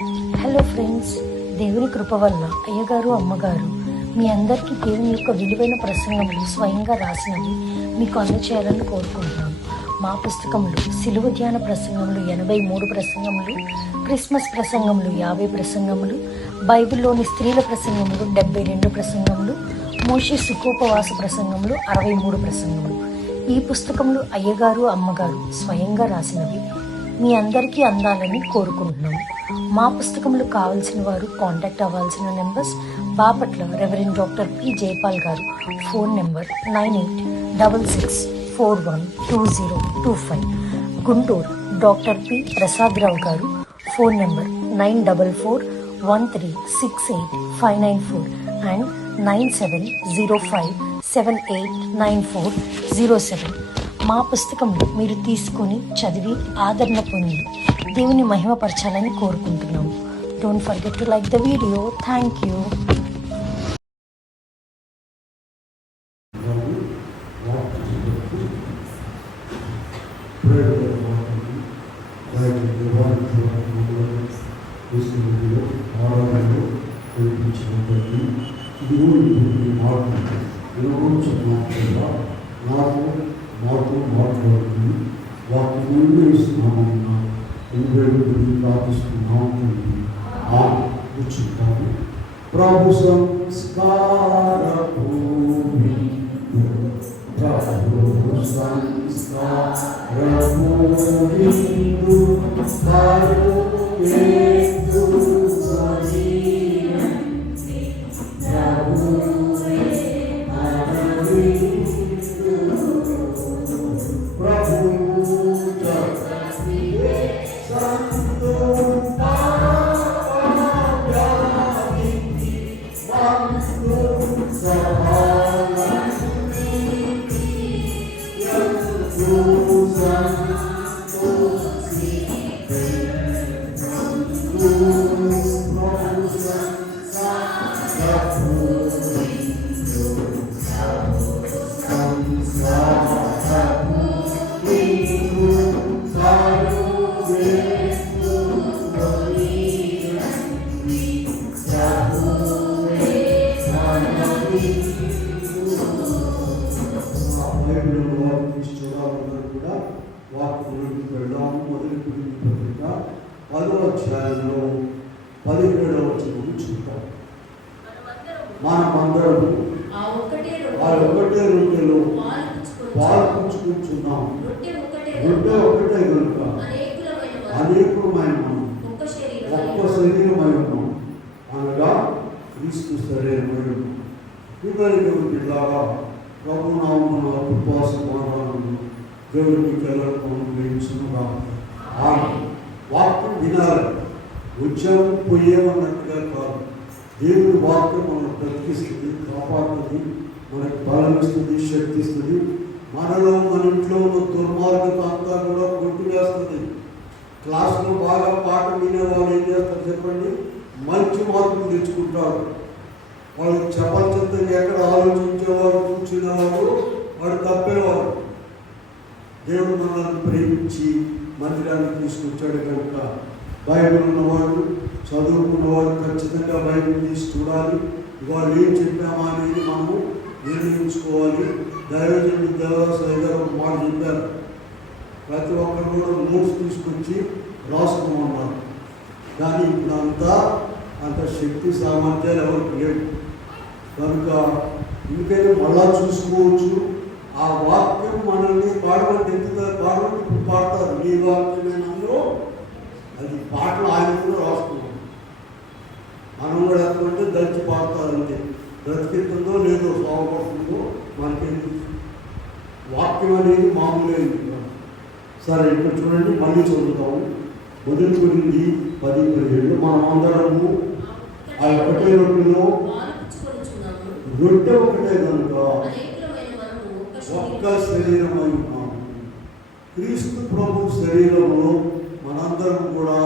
Hello friends, దేవుని కృప వల్ల అయ్యగారు అమ్మగారు మీ అందరికీ దేవుని యొక్క విలువైన ప్రసంగములు స్వయంగా రాసినవి మీకు అందచేయాలని కోరుకుంటున్నాం. మా పుస్తకంలో సిలువ ధ్యాన ప్రసంగములు 83 ప్రసంగములు, క్రిస్మస్ ప్రసంగములు 50 ప్రసంగములు, బైబిల్లోని స్త్రీల ప్రసంగములు 72 ప్రసంగములు, మోషే సుఖోపవాస ప్రసంగములు 63 ప్రసంగములు. ఈ పుస్తకములు అయ్యగారు అమ్మగారు స్వయంగా రాసినవి మీ అందరికీ అందాలని కోరుకుంటున్నాము. మా పుస్తకములు కావాల్సిన వారు కాంటాక్ట్ అవ్వాల్సిన numbers: Bapatla reverend doctor P Jayapal గారు, phone number 9866412025. Guntur doctor P Prasad Rao గారు, ఫోన్ నెంబర్ 9413685994 అండ్ 9705789407. మా పుస్తకంలో మీరు తీసుకొని చదివి ఆదరణ పొంది దేవుని మహిమపరచాలని కోరుకుంటున్నాము. Don't forget to like the video. Thank you. మాకు మాట్లాడుతుంది వాటి ముందు ఇస్తున్నామన్నా ఎందుకు ప్రార్థిస్తున్నాము కూర్చుంటాము. ప్రభు సంస్కారము ప్రభు సంస్కారము కూడా వాక్యం వెళ్ళాము. మొదటి పత్రిక 10వ అధ్యాయంలో 17వ వచనం చూద్దాం. మనమందరం ఆ ఒకటే రొట్టెలో పాలు పుచ్చుకుంటున్నాం. రొట్టె ఒకటే కనుక అనేకమైన ఒక్క శరీరమై ఉన్నాం, అనగా క్రీస్తు శరీరమై ఉన్నాం. ఇలాగా ప్రభు నామమున కృపాసమాధానము దేవుడికి వెళ్ళకుండా వాక్యం వినాలి. వచ్చాము పోయేమన్నట్టుగా కాదు. దేవుడి వాక్యం మనకు బ్రతికిస్తుంది, కాపాడుతుంది, మనకు బలం ఇస్తుంది, శక్తి ఇస్తుంది. మనలో మన ఇంట్లో ఉన్న దుర్మార్గత అంతా కూడా కొట్టివేస్తుంది. క్లాసులో బాగా పాఠం వినేవాళ్ళు ఏం చేస్తారు చెప్పండి? మంచి మార్కులు తెచ్చుకుంటారు. వాళ్ళు చెప్పల్చంతంగా ఎక్కడ ఆలోచించేవారు, కూర్చునేవారు, వాడు తప్పేవారు. దేవుడు మనల్ని ప్రేమించి మందిరానికి తీసుకొచ్చాడు కనుక బైబిల్ ఉన్నవాడు, చదువుకున్నవాడు ఖచ్చితంగా బైబిల్ తీసి చూడాలి. వాళ్ళు ఏం చెప్పామా అనేది మనము నిర్ణయించుకోవాలి. దైవజనుడు దేవదాసయ్య గారు ఒక మాట చెప్పారు, ప్రతి ఒక్కరు కూడా నోట్స్ తీసుకొచ్చి రాసుకోమన్నారు. కానీ ఇప్పుడు అంత శక్తి సామర్థ్యాలు ఎవరికి లేవు కనుక ఎందుకైనా మళ్ళా చూసుకోవచ్చు. ఆ వాక్యం మనల్ని పాడమంటే ఎందుకు పాడమంటే ఇప్పుడు పాడతారు, నీ వాక్యమేనంలో అది పాటలు ఆయన కూడా రాసుకున్నాం. మనం కూడా ఎక్కడంటే దంచి పాడతారంటే బ్రతికిస్తుందో లేదో సాగుపడుతుందో మనకేంటి. వాక్యం అనేది మామూలైంది. సరే, ఇక్కడ చూడండి, మళ్ళీ చదువుతాము. మొదటి గురించి 10-17 మనం అందరము ఆ ఒకటే రొట్టెలో రొట్టె ఒకటే కనుక ఒక్క శరీరమై ఉన్నాము. క్రీస్తు ప్రభు శరీరంలో మనందరం కూడా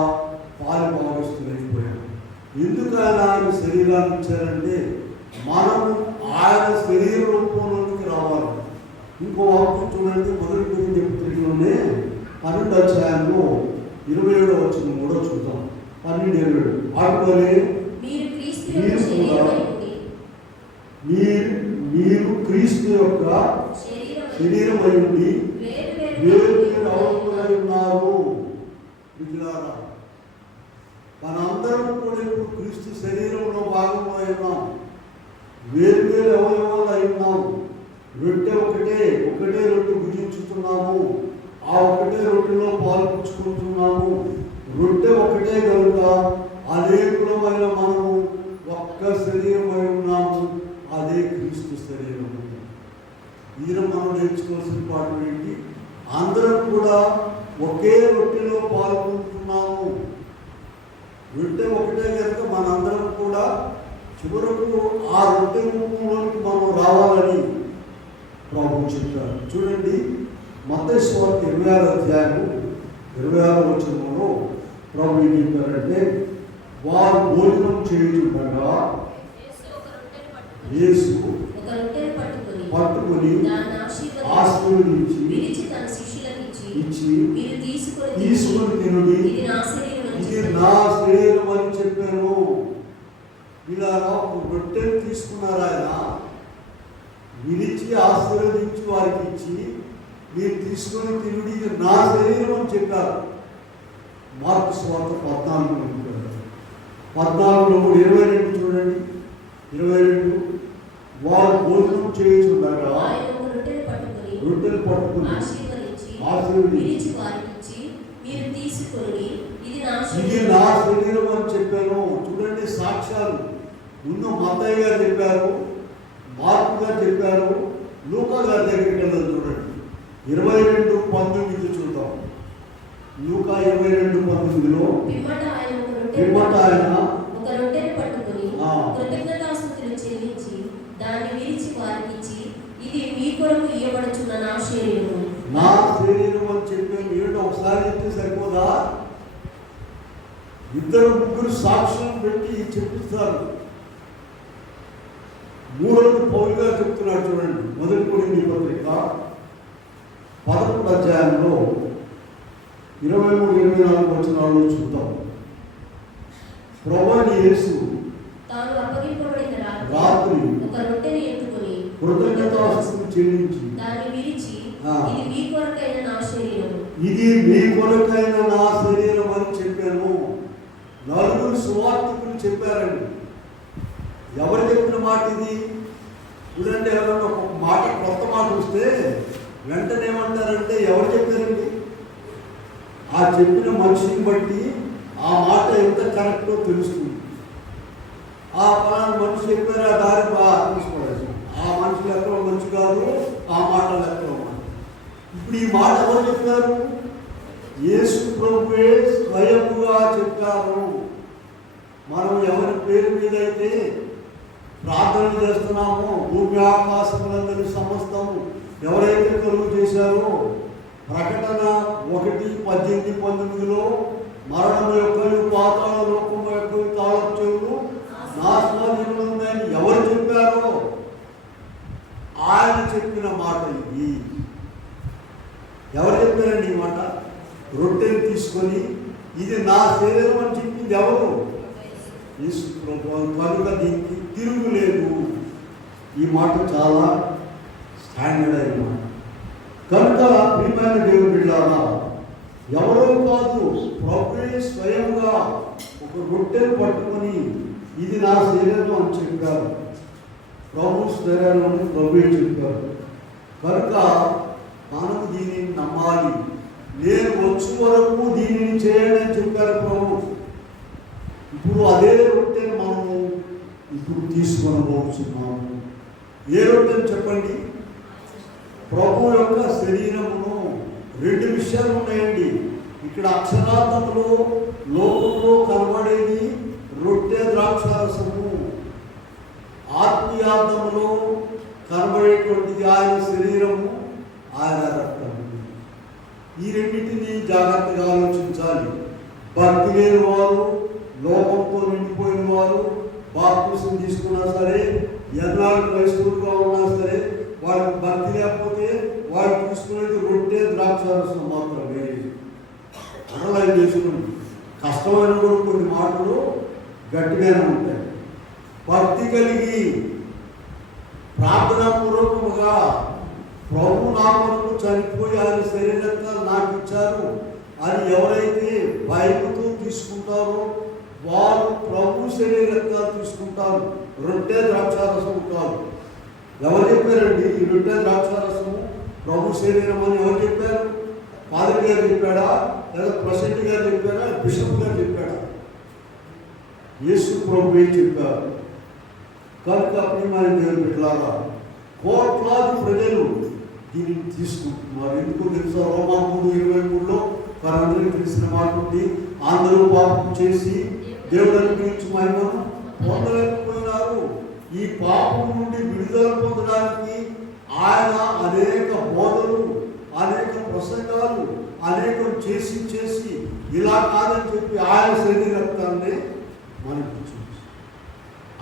పాలు భావిస్తున్నైపోయాం. ఎందుకు ఆయన శరీరాన్ని ఇచ్చారంటే మనము ఆయన శరీర రూపంలోకి రావాలి. ఇంకో వాక్యం చూడండి, మొదటి గురించి 12వ అధ్యాయంలో 27వ వచనం కూడా చూద్దాం. 12:27 ఆడుకోలే మీరు క్రీస్తు మీరు యొక్క కూడా శరీరమై ఉండి మీరు క్రీస్తు యొక్క శరీరమై ఉండి వేరు వేరు అవయములై ఉన్నారు. మిత్రులారా, మనందరం కూడా ఇప్పుడు క్రీస్తు శరీరంలో భాగమై ఉన్నాం. వేరు వేరు అవయవాలు అయి ఉన్నాం. రొట్టె ఒకటే రొట్టె భుజించుతున్నాము. ఆ ఒకటే రొట్టెలో పాల్పంచుకుంటున్నాము. రొట్టె ఒకటే కనుక అనేకులమైన మనము ఒక్క శరీరమై ఉన్నాము. అదే క్రీస్తు శరీరము. ఈయన మనం నేర్చుకోవాల్సిన పాఠం ఏంటి? అందరం కూడా ఒకే రొట్టెలో పాల్గొంటున్నాము. రొట్టె ఒకటే కనుక మనందరం కూడా చివరకు ఆ రొట్టె రూపంలోకి మనం రావాలని ప్రభు చెప్పారు. చూడండి, మత్తయి సువార్త 26 ప్రభు ఏం చెప్పారంటే, వారు భోజనం చేయుచుండగా యేసు పట్టుకొని ఆశీర్వదించి ఇచ్చి తీసుకొని తినుడి, ఇది నా శరీరం అని చెప్పాను. ఇలా రొట్టెను తీసుకున్నారు. ఆయన విరిచి ఆశీర్వదించి వారికి ఇచ్చి, మీరు తీసుకొని తినుడి, ఇది నా శరీరం అని చెప్పారు. మార్కు సువార్త 14:22 చూడండి. 22 వారు భోజనం చేయుచుండగా రొట్టెలు పట్టుకుని ఆశీర్వదించి ఇది నా శరీరం అని చెప్పాను. చూడండి, సాక్ష్యాలు ముందు మత్తయ్య గారు చెప్పారు, మార్కు గారు చెప్పారు, లూకా గారి దగ్గరికి వెళ్ళాలి. చూడండి, 22:19 చూద్దాం. లూకా 22:19 పిమ్మట ఆయన ఒక రొట్టెను పట్టుకొని కృతజ్ఞతాస్తుతులు చెల్లించి దాన్ని విరిచి వారికిచ్చి, ఇది మీ కొరకు ఇయ్యబడుచున్న నా శరీరము అని చెప్పాను. ఏంటో ఒకసారి చెప్తే సరిపోదా? ఇద్దరు ముగ్గురు సాక్ష్యం పెట్టి చెప్పిస్తారు. మూడవది పౌలు గారు చెప్తున్నాడు. చూడండి, మొదటి కొరింథీ పత్రిక 11వ అధ్యాయంలో 23-24 చూద్దాం. ప్రభువైన యేసు తాను అప్పగింపబడిన రాత్రి ఒక రొట్టెను ఎత్తుకొని కృతజ్ఞతాస్తుతులు చెల్లించి దాన్ని విరిచి, ఇది మీ కొరకైన నా శరీరము అని చెప్పాను. 4 సువార్తికులు చెప్పారండి. ఎవరు చెప్పిన మాట ఇది? చూడండి, ఎవరన్నా ఒక మాట, కొత్త మాట వస్తే వెంటనే ఏమంటారంటే ఎవరు చెప్పారండి? ఆ చెప్పిన మనిషిని బట్టి ఆ మాట ఎంత కరెక్టో తెలుస్తుంది. ఆ పలానా మనిషి చెప్పారు, ఆ దారి తీసుకోవాలి. ఆ మనిషి లెక్కలో మంచి కాదు, ఆ మాట లెక్కలో మాట. ఇప్పుడు ఈ మాట ఎవరు చెప్పారు? యేసు ప్రభువే స్వయముగా చెప్పారు. మనం ఎవరి పేరు మీద అయితే ప్రార్థన చేస్తున్నామో, భూమి ఆకాశములందరి సమస్తము ఎవరైతే కలుగు చేశారో, ప్రకటన 1:18-19 మరణము యొక్క పాతాళ లోకము యొక్క తాళపు చెవులు నా స్వాధీనంలో ఉన్నాయని ఎవరు చెప్పారో ఆయన చెప్పిన మాట ఇది. ఎవరు చెప్పారండి ఈ మాట? రొట్టెని తీసుకొని ఇది నా శరీరం అని చెప్పింది ఎవరు? యేసు ప్రభువు. కనుక దీనికి తిరుగులేదు. ఈ మాట చాలా స్టాండర్డ్ అయిన మాట. కనుక ప్రియమైన దేవుని బిడ్డలారా, ఎవరో కాదు, ప్రభువే స్వయంగా ఒక రొట్టెను పట్టుకొని ఇది నా శరీరం అని చెప్పారు. ప్రభు శరీరం అని ప్రభువే చెప్పారు. కనుక మనం దీనిని నమ్మాలి. నేను వచ్చే వరకు దీనిని చేయండి అని చెప్పారు ప్రభు. ఇప్పుడు అదే రొట్టెను మనము ఇప్పుడు తీసుకొనబోతున్నాము. ఏ రొట్టెని చెప్పండి? ప్రభు యొక్క శరీరమును. 2 విషయాలు ఉన్నాయండి ఇక్కడ. అక్షరార్థంలో లోకంలో కనబడేది రొట్టె ద్రాక్షారసము, ఆత్మీయార్థంలో కనబడేటువంటిది ఆయన శరీరము, ఆయన రక్తము. ఈ రెండింటినీ జాగ్రత్తగా ఆలోచించాలి. భక్తి లేని వారు, లోకంతో నిండిపోయిన వారు బాప్తిసం తీసుకున్నా సరే, ఎన్నాళ్ళు క్రైస్తవులుగా ఉన్నా సరే, వాళ్ళకి భక్తి లేకపోతే వాళ్ళు తీసుకునేది రొట్టె ద్రాక్షారసం మాత్రమే. అనలైజ్ చేసుకుని కష్టమైన కూడా కొన్ని మాటలు గట్టిగానే ఉంటాయి. భక్తి కలిగి ప్రార్థనాపూర్వకముగా ప్రభు నా కొరకు చనిపోయి ఆయన శరీరంగా నాకు ఇచ్చారు అని ఎవరైతే భయముతో తీసుకుంటారో వారు ప్రభు శరీరంగా తీసుకుంటారు. రొట్టె ద్రాక్షారసం కాదు. ఎవరు చెప్పారండి ఈ రొట్టె ద్రాక్షారసము ప్రభు శరీరం అని? ఎవరు చెప్పారు? పాదరి గారు చెప్పాడా, లేదా ప్రెసిడెంట్ గారు చెప్పారా, బిషప్ గారు చెప్పాడా? యేసు ప్రభువే చెప్పారు. కనుక ప్రియమైన దేవుని బిడ్డలారా, కోట్లాది ప్రజలు దీన్ని తీసుకుంటున్నారు. ఎందుకు తెలుసా? రోమా 3:23లో వారందరికీ తెలిసిన మాట ఉంది, అందరూ పాపం చేసి దేవుడిని గురించి మహిమను పొందలేకపోయినారు. ఈ పాపం నుండి విడుదల పొందడానికి ఆయన అనేక బోధలు, అనేక ప్రసంగాలు అనేకం చేసి ఇలా కాదని చెప్పి ఆయన శరీరాన్ని మనకి చూపించారు.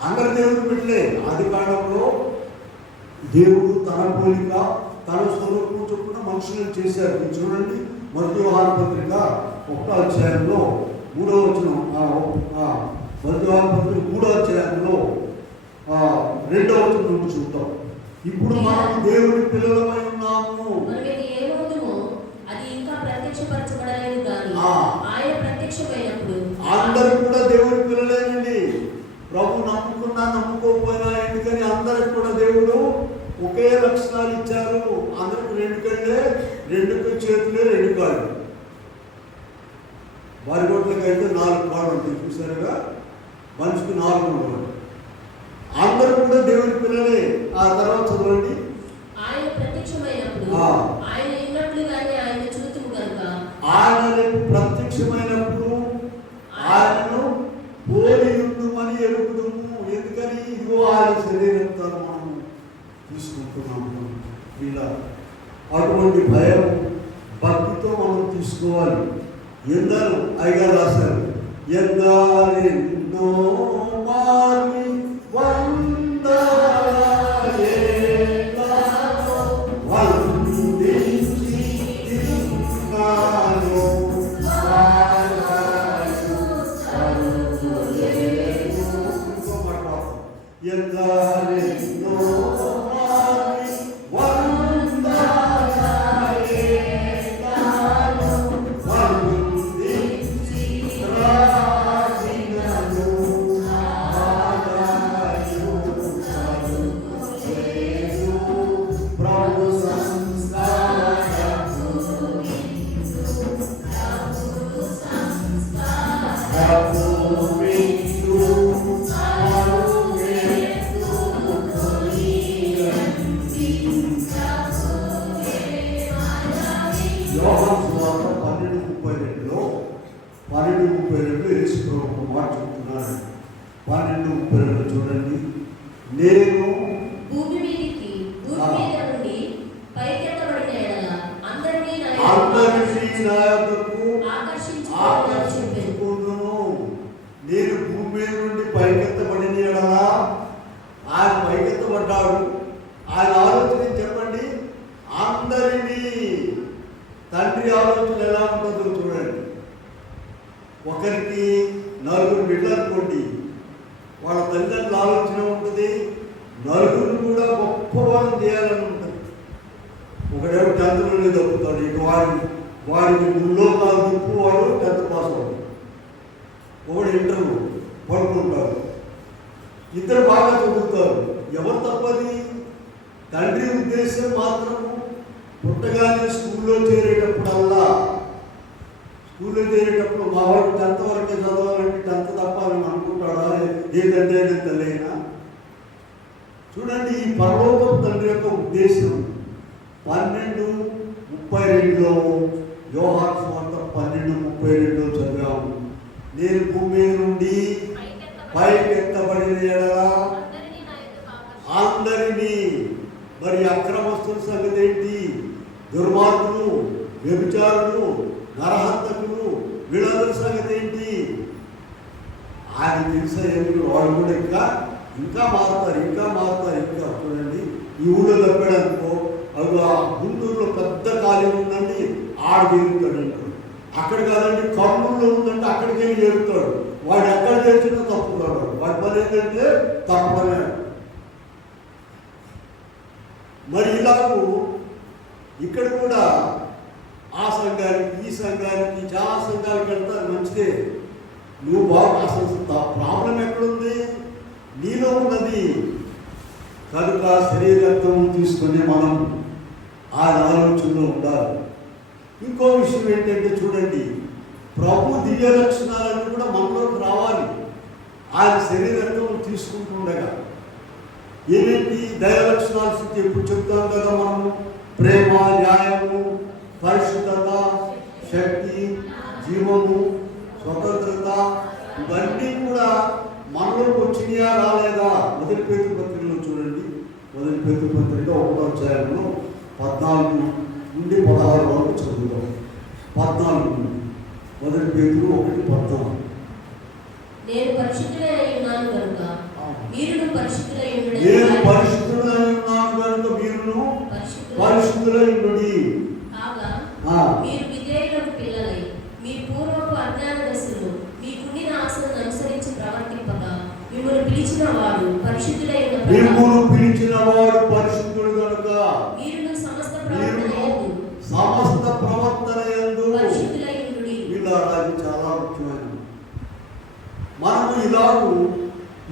అందరి దేవుడు బిడ్డలే. ఆది కాలంలో దేవుడు తన పోలిక తన స్వరూపం చొప్పున మనుషులను చేశారు. మీరు చూడండి, మొదటి యోహాను పత్రిక 1వ అధ్యాయంలో 3వ వచనం, మొదటి యోహాను పత్రిక 3వ అధ్యాయంలో 2వ వచనం నుండి చూద్దాం. ఇప్పుడు మనం దేవుని పిల్లలమై ఉన్నాము. అందరూ కూడా దేవుని పిల్లలేనండి. ప్రభు నమ్ముకున్నా నమ్ముకోకపోయినా, ఎందుకని అందరికి కూడా దేవుడు ఒకే లక్షణాలు ఇచ్చారు. అందరికి 2 కళ్ళే, 2 చేతులే, 2 కాళ్ళు. వారి గొడ్లకి అయితే 4 కాళ్ళు ఉంటాయి, చూసారుగా. మనిషికి 4 ఉండవు. అందరూ కూడా దేవుని పిల్లలే. ఆ తర్వాత చదవండి. ఆయన ప్రత్యక్షమైనప్పుడు ఆయన రేపు ప్రత్యక్షమైనప్పుడు ఆయనను పోలి ఉండుమని ఎరుగుదుము. ఎందుకని? ఇదిగో ఆయన శరీరంతో మనం తీసుకుంటున్నాము. ఇలా అటువంటి భయం భక్తితో మనం తీసుకోవాలి. ఎందరూ అయ్యగారు రాశారు, ఎందరెన్నో మారి చూడండి. నేను భూమి నుండి పైకెత్తబడిన యెడల అందరినీ నా యొద్దకు ఆకర్షించుకొనును. నేను భూమి మీద నుండి పైకెత్తబడిన యెడల, ఆయన పైకెత్తబడ్డాడు. ఆయన ఆలోచన చెప్పండి. అందరినీ, తండ్రి ఆలోచన ఎలా ఉంటుందో చూడండి. ఒకరికి 4 బిడ్డలు అనుకోండి, వాళ్ళ తల్లిదండ్రుల ఆలోచన ఉంటుంది, నలుగురు కూడా గొప్పవాళ్ళని చేయాలని ఉంటుంది. ఒకడేమో 10th తప్పుతాడు, ఇక వాడిని ముల్లోకాలు తిప్పు, వాడు 10th పాస్ అవుతాడు. ఒకడు ఇంటర్ పడుకుంటాడు. ఇద్దరు బాగా చదువుతారు. ఎవరు తప్పది? తండ్రి ఉద్దేశం మాత్రము పుట్టగానే స్కూల్లో చేరేటప్పుడల్లా, మా వాడు 10th వరకే చదవాలంటే 10th తప్పాలని అనుకుంటాడా? ఏదంటే తెలియనా? చూడండి, ఈ పరలోకపు తండ్రి యొక్క ఉద్దేశం 12:32లో, యోహాను సువార్త 12:32లో చదివాము. నేను భూమి నుండి పైకెత్తబడిన యెడల అందరినీ. మరి అక్రమస్తుల సంగతి ఏంటి? దుర్మార్గులు, వ్యభిచారులు, నరహంతకులు, వీళ్ళందరి సంగతి ఏంటి? ఆయన తెలిసే వాళ్ళు కూడా ఇంకా మారుతారు. చూడండి, ఈ ఊళ్ళో తప్పాడనుకో, అవి ఆ గుంటూరులో పెద్ద ఖాళీ ఉందండి, ఆడ తిరుగుతాడు అంటాడు. అక్కడ కాదండి, కర్నూలులో ఉందంటే అక్కడికి వెళ్ళి చేరుతాడు. వాడు ఎక్కడ చేసినా తప్పుతాడు. వాడి పని ఏంటంటే తప్పనే. మరి ఇలాగూ ఇక్కడ కూడా ఆ సంఘానికి ఈ సంఘానికి చాలా సంఘాలకు వెళ్తారు, మంచిదే. నువ్వు బాగా అసలు ప్రాబ్లం ఎక్కడుంది? నీలో ఉన్నది. కనుక శరీరత్వం తీసుకొని మనం ఆ ఆలోచనలో ఉండాలి. ఇంకో విషయం ఏంటంటే చూడండి, ప్రభు దివ్య లక్షణాలన్నీ కూడా మనలోకి రావాలి. ఆయన శరీరత్వం తీసుకుంటుండగా ఏమేంటి దైవ లక్షణాలు శుద్ధి ఎప్పుడు చెప్తాం కదా మనము, ప్రేమ, న్యాయము, పరిశుద్ధత, శక్తి, జీవము, స్వతంత్రత, ఇవన్నీ కూడా మనలోకి వచ్చినాయా రాలేదా? మొదటి పేతురు పత్రికలో చూడండి, మొదటి పేతురు పత్రిక 1వ అధ్యాయంలో 14 నుండి 16 వరకు చదువుతాం. 14 నుండి మొదటి పేతురు 1:14. నేను పరిశుద్ధుడై ఉన్నాను కనుక మీరును పరిశుద్ధులై ఉండుడి. నేను పరిశుద్ధుడై ఉన్నాను కనుక మీరును పరిశుద్ధులై ఉండుడి. కాగా మీరు విధేయులకు పిల్లలై మీ పూర్వపు అజ్ఞాన దశలో మీ పుణ్య ఆశలను అనుసరించి ప్రవర్తింపగా మిమ్మల్ని పిలిచిన వాడు పరిశుద్ధుడై ఉన్న మిమ్మల్ని పిలిచిన వాడు పరిశుద్ధుడు కనుక మీరును సమస్త ప్రవర్తన యందు పరిశుద్ధులై ఉండుడి. అది చాలా ముఖ్యమైనది. మనము ఇలాగూ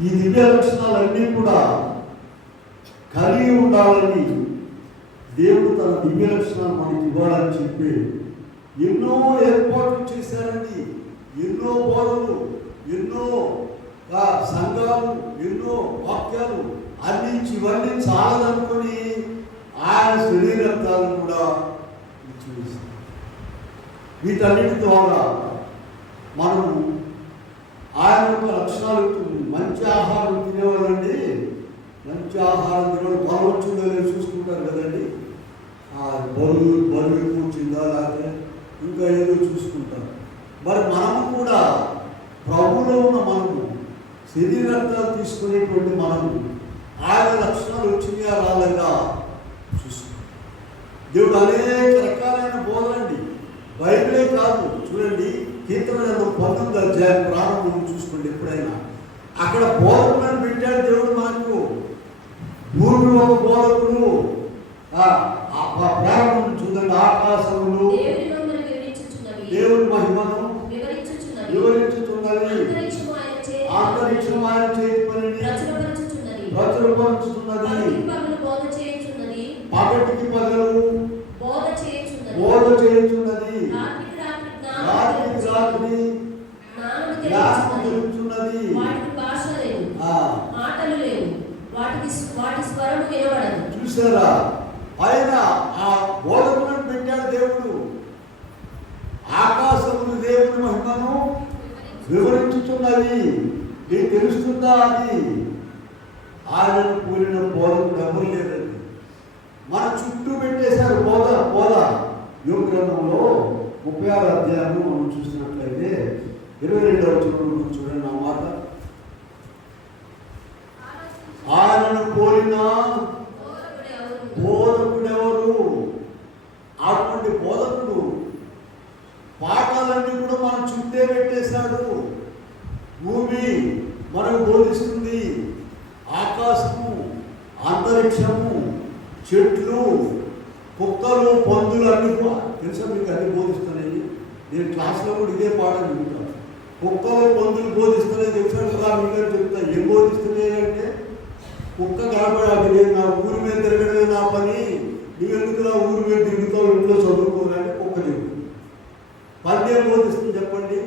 ఈ దివ్య లక్షణాలన్నీ కూడా కలిగి ఉండాలని దేవుడు తన దివ్య లక్షణాలు మనకి ఇవ్వాలని చెప్పి ఎన్నో ఏర్పాట్లు చేశారండి. ఎన్నో బోధలు, ఎన్నో సంఘాలు, ఎన్నో వాక్యాలు అందించి ఇవన్నీ చాలదనుకొని ఆయన శరీరత్వాలను కూడా ఇచ్చివేశారు. వీటన్నిటి ద్వారా మనము ఆయన యొక్క లక్షణాలు, మంచి ఆహారం తినేవాళ్ళండి, మంచి ఆహారం తినేవాళ్ళు బలవచ్చిందో లేదో చూసుకుంటారు కదండి. బరువు కూర్చుందా లేకపోతే ఇంకా ఏదో చూసుకుంటారు. మరి మనము కూడా ప్రభులో ఉన్న మనము శరీరత్వాలు తీసుకునేటువంటి మనము ఆయన లక్షణాలు వచ్చినాయా రాలేదా చూసుకుంటాం. దేవుడు అనేక రకాలైన బోధలండి, బైబిలే కాదు. చూడండి, కీర్తన 19వ అధ్యాయం ప్రారంభం చూసుకోండి. ఎప్పుడైనా అక్కడ బోధకులను పెట్టాడు దేవుడు మనకు. భూమి ఒక బోధకుడు, ప్రారంభం చూడండి, ఆకాశములు దేవుని మహిమను వివరించుతున్నది, అంతరిక్షం ఆయన చేతి పనిని ప్రచురపరుచుతున్నది, పగటికి పగలు బోధ చేయుచున్నది, రాత్రికి రాత్రి జ్ఞానం తెలుపుతున్నది. చూసారా, ఆయన ఆ బోధకులను పెట్టాడు దేవుడు. ఆకాశములు దేవుని మహిమను వివరించుతున్నది. నీకు తెలుస్తుందా? అది ఆయనను కూలిన బోధకుడు ఎవరు లేదండి. మన చుట్టూ పెట్టేశారు బోధ. యోగ గ్రంథంలో 36వ అధ్యాయంలో మనం చూసినట్లయితే 22వ వచనంలో చూడండి ఆ మాట. ఆయనను కోరిన బోధకుడెవరు? అటువంటి బోధకుడు పాఠాలన్నీ కూడా మనం చుట్టే పెట్టేశాడు. భూమి మనకు బోధిస్తుంది, ఆకాశము, అంతరిక్షము, చెట్లు, కుక్కలు, పందులు అన్ని తెలుసా మీకు? అన్ని బోధిస్తున్నాయి. నేను క్లాస్లో కూడా ఇదే పాఠం చెప్తాను. కుక్కలు, పందులు బోధిస్తున్నాయి తెలుసా కదా? మీకు చెప్తా. ఏం బోధిస్తున్నాయి అంటే, కుక్క కనబడాలి, నేను నా ఊరి మీద తిరగడమే నా పని, నువ్వెందుకు నా ఊరి మీద తిరుగుతావు, ఇంట్లో చదువుకోవాలని కుక్క చెప్తుంది. పంది ఏం బోధిస్తుంది చెప్పండి?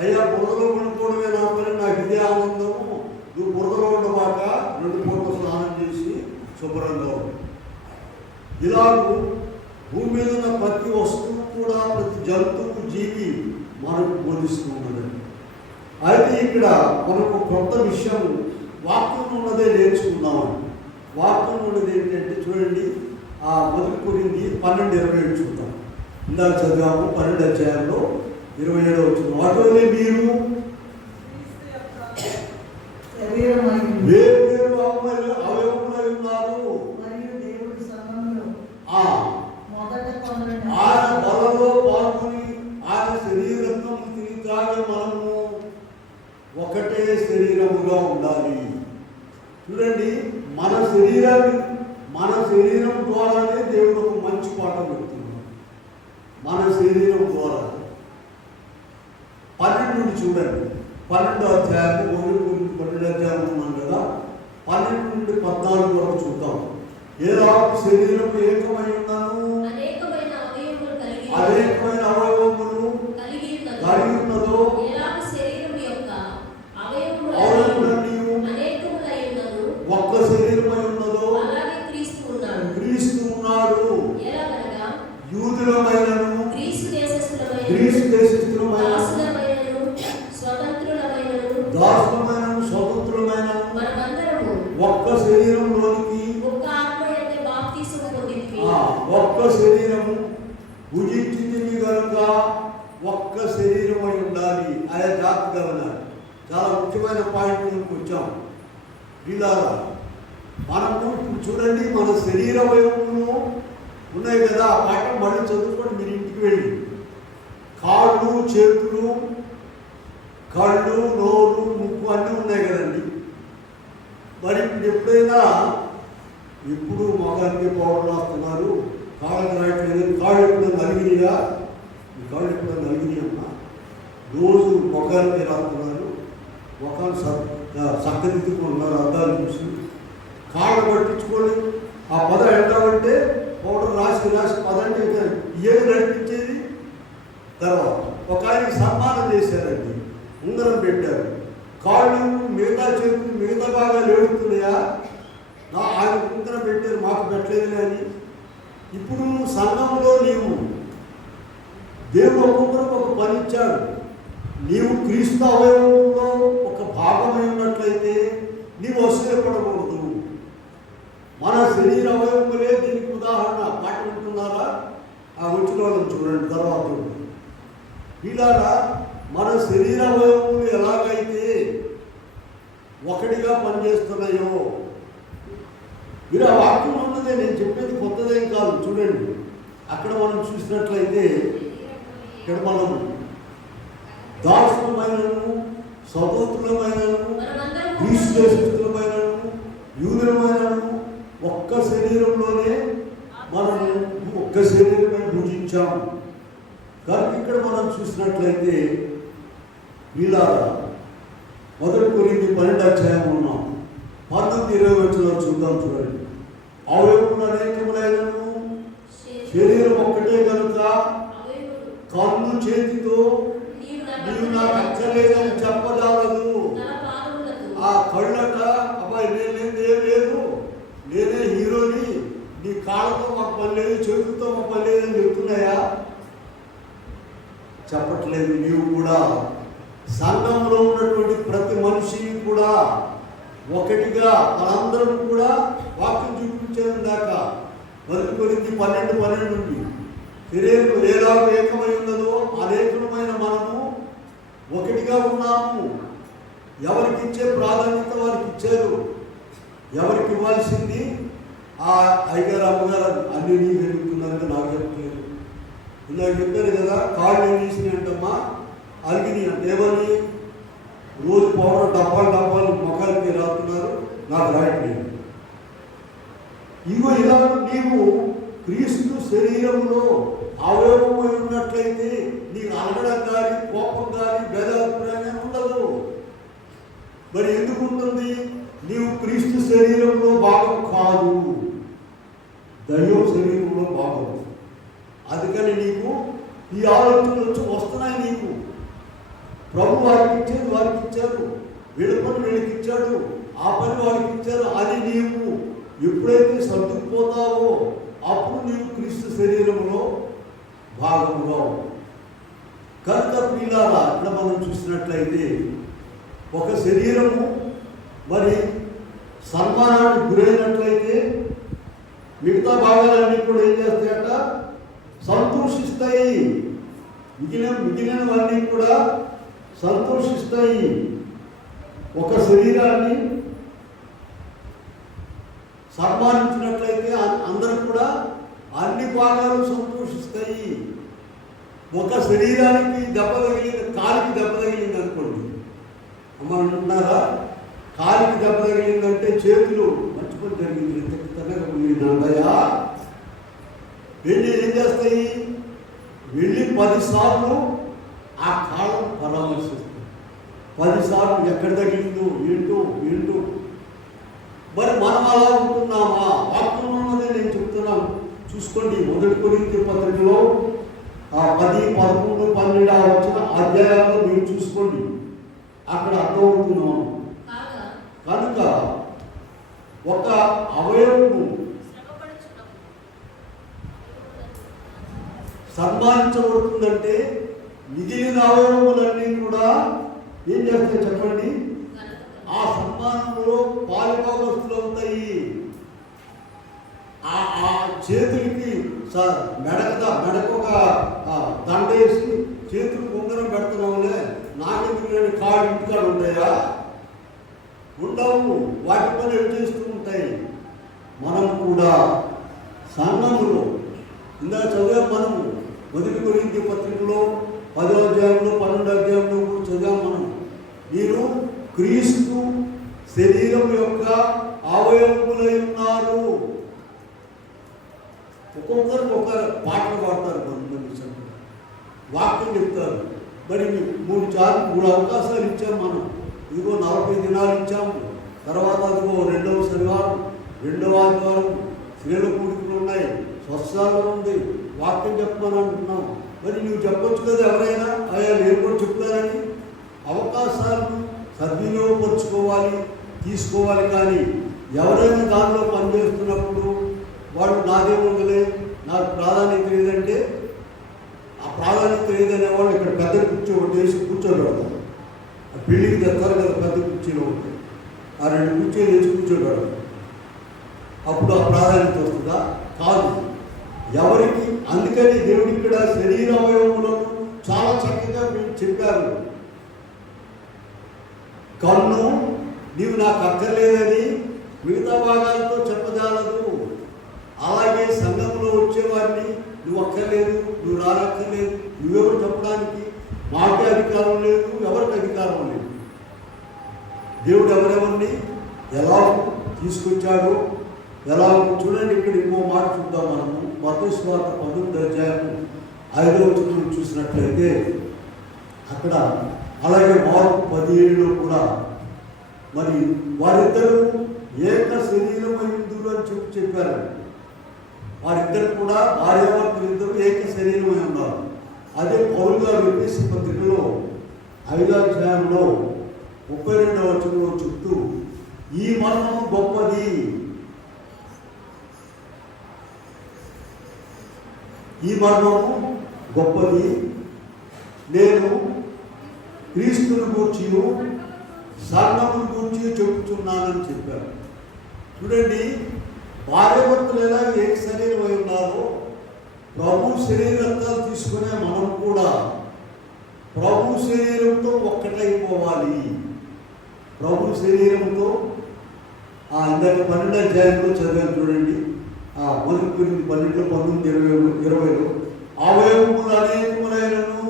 అయ్యా, బురదలో వండుకోవడమే నా పని, నాకు ఇదే ఆనందము, నువ్వు బురదలో ఉండబాక 2 పూటలు స్నానం చేసి శుభ్రంగా ఉంది. ఇలాగూ భూమి మీద ఉన్న ప్రతి వస్తువు కూడా, ప్రతి జంతువు, జీవి మనకు బోధిస్తూ ఉన్నదండి. అయితే ఇక్కడ మనకు కొత్త విషయం వాక్యం ఉన్నదే నేర్చుకున్నామని. వాక్యం ఉన్నది ఏంటంటే చూడండి, ఆ మొదటి కొరింథీ 12:27 చూద్దాం. ఇందాక చదివాము 12వ అధ్యాయంలో 27వ వచనం. వాటిలోనే మీరు వేరు అవయవములై ఉన్నారు, ఆయన బలలో పాల్గొని ఆయన శరీరంలో తిరిగి త్రాగే మనము ఒక్కటే శరీరముగా ఉండాలి. చూడండి, మన శరీరం ద్వారానే దేవుడు ఒక మంచి పాఠం చెప్తున్నాడు. మన శరీరం ద్వారా 12 నుండి చూడండి, 12వ అధ్యాయం 12వ అధ్యాయం ఉన్నాం కదా, 12 నుండి 14 వరకు చూద్దాం. ఏలాగు శరీరం ఏకమై ఉన్నాను, అనేకమైన అవయవములు కలిగి ఉన్నదో ఒక్క శరీరమై ఉన్నదో క్రీస్తు ఉన్నాడు. యూదులమైనను గ్రీసు దేశస్థులమైన దాసులమైనను స్వతంత్రులమైనను ఒక్క శరీరంలోనికి ఒక్క శరీరము భుజించింది కనుక ఒక్క శరీరమై ఉండాలి. ఆయా జాగ్రత్తగా ఉన్నారు. చాలా ముఖ్యమైన పాయింట్ వచ్చాం. వీళ్ళారా మనము ఇప్పుడు చూడండి, మన శరీర అవయవములు ఉన్నాయి కదా, ఆ పాఠం మళ్ళీ చదువుకోండి మీరు ఇంటికి వెళ్ళి. కాళ్ళు, చేతులు, కళ్ళు, నోరు, ముక్కు అన్నీ ఉన్నాయి కదండి. మరి ఇప్పుడు ఎప్పుడైనా ఎప్పుడు మగానికి పౌడర్ రాస్తున్నారు, కాళ్ళకి రాయట్లేదు, కాళ్ళు ఎప్పుడైనా నలిగినాయా? ఈ కాళ్ళు ఎప్పుడైనా నలిగినాయమ్మా? రోజు మొగానికి రాస్తున్నారు, మొఖాన్ని చక్కదిద్దుకుంటున్నారు, అద్దాలు చూసి కాళ్ళు పట్టించుకొని ఆ పద ఎంటామంటే పౌడర్ రాసి పదండి ఏది నడిపించేది. తర్వాత ఒక ఆయనకి సన్మానం చేశారండి, ఉంగరం పెట్టారు. కాళ్ళు మిగతా చేతులు మిగతా భాగాలు ఏడుతున్నాయా? ఆయన ఉంగరం పెట్టారు, మాకు పెట్టలేదు కానీ. ఇప్పుడు సంఘంలో నీవు దేవుడు ఒక్కొక్కరికి ఒక పని ఇచ్చాడు. నీవు క్రీస్తు అవయవంలో ఒక భాగమై ఉన్నట్లయితే నీవు అసూయపడకూడదు. మన శరీర అవయవములే దీనికి ఉదాహరణ. పాట వింటున్నారా? ఆ వచ్చిన వాళ్ళని చూడండి తర్వాత. వీళ్ళారా మన శరీర అవయవములు ఎలాగైతే ఒకటిగా పనిచేస్తున్నాయో, మీరు ఆ వాక్యం ఉన్నదే, నేను చెప్పేది కొత్తదేం కాదు. చూడండి, అక్కడ మనం చూసినట్లయితే ఇక్కడ మనం దాసులమైనను స్వతంత్రులమైనను గ్రీసు దేశస్థులమైనను యూదులమైనను ఒక్క శరీరంలోనే మనము ఒక్క శరీరమే భుజించాము. కనుక ఇక్కడ మనం చూసినట్లయితే వీళ్ళారా 1 కొరింథీ 12వ అధ్యాయం ఉన్నాం, 19-20 చూద్దాం. చూడండి, అవయవములు అనేకములైనను శరీరం ఒక్కటే కనుక కన్ను చేతితో నీవు నాకు అక్కర్లేదని చెప్పజాలదు. ఆ కళ్ళట అబ్బాయి నేనేది ఏం లేదు, నేనే హీరోని, నీ కాళ్ళతో మాకు పని లేదు, చేతులతో మాకు పని లేదని చెప్తున్నాయా? చెప్పట్లేదు. నీవు కూడా సంఘంలో ఉన్నటువంటి ప్రతి మనిషి కూడా ఒకటిగా మనందరం కూడా వాక్యం చూపించాను దాకా 1 కొరింథీ 12 నుండి శరీరం ఏలాగ ఏకమై ఉన్నదో అనేకమైన మనము ఒకటిగా ఉన్నాము. ఎవరికి ఇచ్చే ప్రాధాన్యత వారికి ఇచ్చారు. ఎవరికి ఇవ్వాల్సింది ఆ అయ్యగారు అమ్మగారు అన్ని నీకు ఎదుగుతున్నారని నాకు చెప్పలేదు. ఇలా చెప్పారు కదా, కాళ్ళు ఏం చేసినాయి అంటమ్మా, అలిగిని అంటే ఏమని రోజు పౌడర్ డబ్బాలు మొక్కలకి రాస్తున్నారు, నాకు రాయట్లేదు. ఇగో ఇలా నీవు క్రీస్తు శరీరంలో అవయవమై ఉన్నట్లయితే నీకు అలగడం కానీ కోపం కానీ భేదాభిప్రాయం ఉండదు. మరి ఎందుకు ఉంటుంది? నీవు క్రీస్తు శరీరంలో భాగం కాదు, దైవ శరీరంలో భాగం. అందుకని నీకు ఈ ఆలోచనలు వస్తున్నాయి. నీకు ప్రభు వారికి ఇచ్చేది వారికి ఇచ్చారు, వీళ్ళ పని వీళ్ళకి ఇచ్చాడు, ఆ పని వారికి ఇచ్చారు. అది నీవు ఎప్పుడైతే సర్దుకుపోతావో అప్పుడు నీవు క్రీస్తు శరీరంలో భాగంగా. కనుక పిల్లల అట్లా మనం చూసినట్లయితే ఒక శరీరము మరి సన్మానానికి గురైనట్లయితే మిగతా భాగాలన్నీ కూడా ఏం చేస్తాయట? సంతోషిస్తాయి. మిగిలినవన్నీ కూడా సంతోషిస్తాయి. ఒక శరీరాన్ని సన్మానించినట్లయితే అందరూ కూడా అన్ని భాగాలు సంతోషిస్తాయి. ఒక శరీరానికి దెబ్బ తగిలింది, కాలికి దెబ్బ తగిలింది అనుకోండి, అమ్మ అంటున్నారా? కాలికి దెబ్బ తగిలిందంటే చేతులు మంచి పని జరిగింది నాన్నయ్యా. వెళ్ళి ఏం చేస్తాయి? వెళ్ళి 10 సార్లు ఆ కాళ్ళను పరామర్శిస్తాయి. 10 సార్లు ఎక్కడ తగిలిందో ఏంటో. మరి మనం అలా ఉంటున్నామా? వాక్యంలో ఉన్నదే నేను చెప్తున్నాను, చూసుకోండి. 1 కొరింథీ పత్రికలో 10, 11, 12 వచ్చిన అధ్యాయాల్లో మీరు చూసుకోండి, అక్కడ అర్థమవుతున్నాము. కనుక ఒక అవయవము సన్మానించబడుతుందంటే మిగిలిన అవయవములన్నీ కూడా ఏం చేస్తాయి చెప్పండి? ఆ సన్మానంలో పాలుభాగస్తులు అవుతాయి. ఆ చేతులకి మెడకు ఒక దండ వేసి చేతులు ఉంగరం పెడుతున్నావులే, నాకెందుకు లేని కాళ్ళు ఇంటికాడ ఉంటాయా? ఉండవు. వాటి పని ఏం చేస్తూ ఉంటాయి. మనం కూడా సంఘములో ఇందాక చదివాం. మనము 1 కొరింథీ పత్రికలో 10వ అధ్యాయంలో 12వ అధ్యాయంలో చదివాం. మనం మీరు క్రీస్తు శరీరం యొక్క అవయవములై ఉన్నారు. ఒక్కొక్కరికి ఒక పాటలు పాడతారు, కొంతమంది సంఘం వాక్యం చెప్తారు. మరి 3 అవకాశాలు ఇచ్చాం మనం. ఇదిగో 40 దినాలు ఇచ్చాము. తర్వాత అదిగో 2వ శనివారం, 2వ ఆదివారం స్త్రీల కూడికలు ఉన్నాయి, స్వస్థాలు ఉంది, వాక్యం చెప్పమని అంటున్నాం. మరి నువ్వు చెప్పొచ్చు కదా, ఎవరైనా అయ్యా నేను కూడా చెప్తానని. అవకాశాలను సద్వినియోగపరుచుకోవాలి, తీసుకోవాలి. కానీ ఎవరైనా దానిలో పనిచేస్తున్నప్పుడు వాడు నాదేముందలే, నాకు ప్రాధాన్యత లేదంటే, ఆ ప్రాధాన్యత లేదనే వాళ్ళు ఇక్కడ పెద్ద కుర్చీ ఒకటి వేసి కూర్చోబెడతారు. ఆ బిల్డింగ్ తెస్తారు కదా పెద్ద కుర్చీలో ఉంటాయి, ఆ 2 కుర్చీలు వేసి కూర్చోబెడతారు. అప్పుడు ఆ ప్రాధాన్యత వస్తుందా? కాదు. ఎవరికి? అందుకని దేవుడు ఇక్కడ శరీర అవయవములను చాలా చక్కగా చెప్పారు. కన్ను నీవు నాకు అక్కర్లేదని మిగతా భాగాలతో చెప్పజాలదు. అలాగే సంఘంలో వచ్చేవారిని నువ్వు అక్కర్లేదు, నువ్వు రానక్కర్లేదు, నువ్వెవరు చెప్పడానికి? మాకే అధికారం లేదు, ఎవరికి అధికారం లేదు. దేవుడు ఎవరెవరిని ఎలా తీసుకొచ్చాడో ఎలా చూడండి. ఇక్కడ ఇంకో మాట చూద్దాం మనము. మత్తయి సువార్త 19వ అధ్యాయం 5వ వచనం చూసినట్లయితే అక్కడ, అలాగే మార్కు 17లో కూడా మరి వారిద్దరూ ఏక శరీరమైందురు అని చెప్పారు. వారిద్దరు కూడా భార్యాభర్తలు ఇద్దరు ఏక శరీరమై ఉన్నారు. అదే పౌలు గారు ఎఫెసీ పత్రికలో 5వ అధ్యాయంలో 32వ వచనంలో చెప్తూ, ఈ మర్మము గొప్పది, ఈ మర్మము గొప్పది, నేను క్రీస్తుని గూర్చి సంఘమును గూర్చి చెబుతున్నానని చెప్పారు. చూడండి, భార్యాభర్తలు ఎలా ఏక శరీరమై ఉన్నారో ప్రభు శరీరత్వాలు తీసుకునే మనం కూడా ప్రభు శరీరంతో ఒక్కటైపోవాలి. ప్రభు శరీరంతో ఇందాక 12వ అధ్యాయంలో చదివాను చూడండి. 1 కొరింథీ 12, 19, 20లో అవయవములు అనేకములైనను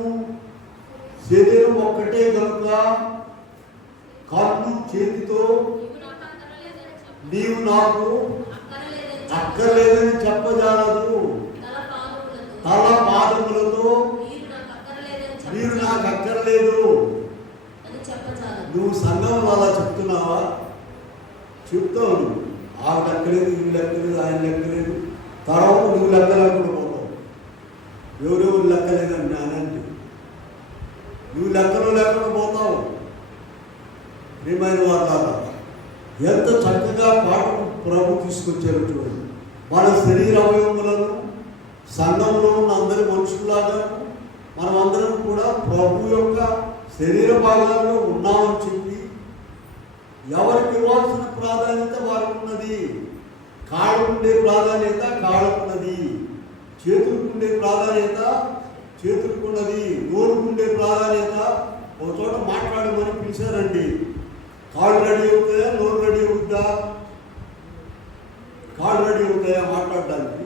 శరీరం ఒక్కటే కనుక కన్ను చేతితో నీవు నాకు అక్కర్లేదని చెప్పజాలదు, తల పాదములతో మీరు నాకు అక్కర్లేదు. నువ్వు సంఘంలో అలా చెప్తున్నావా? చెప్తావు. నువ్వు ఆవిడ లెక్కలేదు, వీళ్ళు లెక్కలేదు, ఆయన లెక్కలేదు. తర్వాత నువ్వు లెక్క లేకుండా పోతావు. ఎవరెవరు లెక్కలేదని నానంటే నువ్వు లెక్కలో లేకుండా పోతావు. ప్రియమైన వాళ్ళ ఎంత చక్కగా పాఠం ప్రభు తీసుకొచ్చారు చూడండి. మన శరీర అవయవములను సంఘంలో ఉన్న అందరి మనుషుల్లాగా మనమందరం కూడా ప్రభు యొక్క శరీర భాగాల్లో ఉన్నామని చెప్పి ఎవరికి ఇవ్వాల్సిన ప్రాధాన్యత వారికి ఉన్నది. కాళ్ళకు ఉండే ప్రాధాన్యత కాళ్ళకు ఉన్నది, చేతులకు ఉండే ప్రాధాన్యత చేతులకు ఉన్నది, నోరుకు ఉండే ప్రాధాన్యత. ఒక చోట మాట్లాడమని పిలిచారండి. కాళ్ళు రెడీ అవుతాయా, నోరు రెడీ అవుద్దా? కాళ్ళు రెడీ అవుతాయా మాట్లాడడానికి?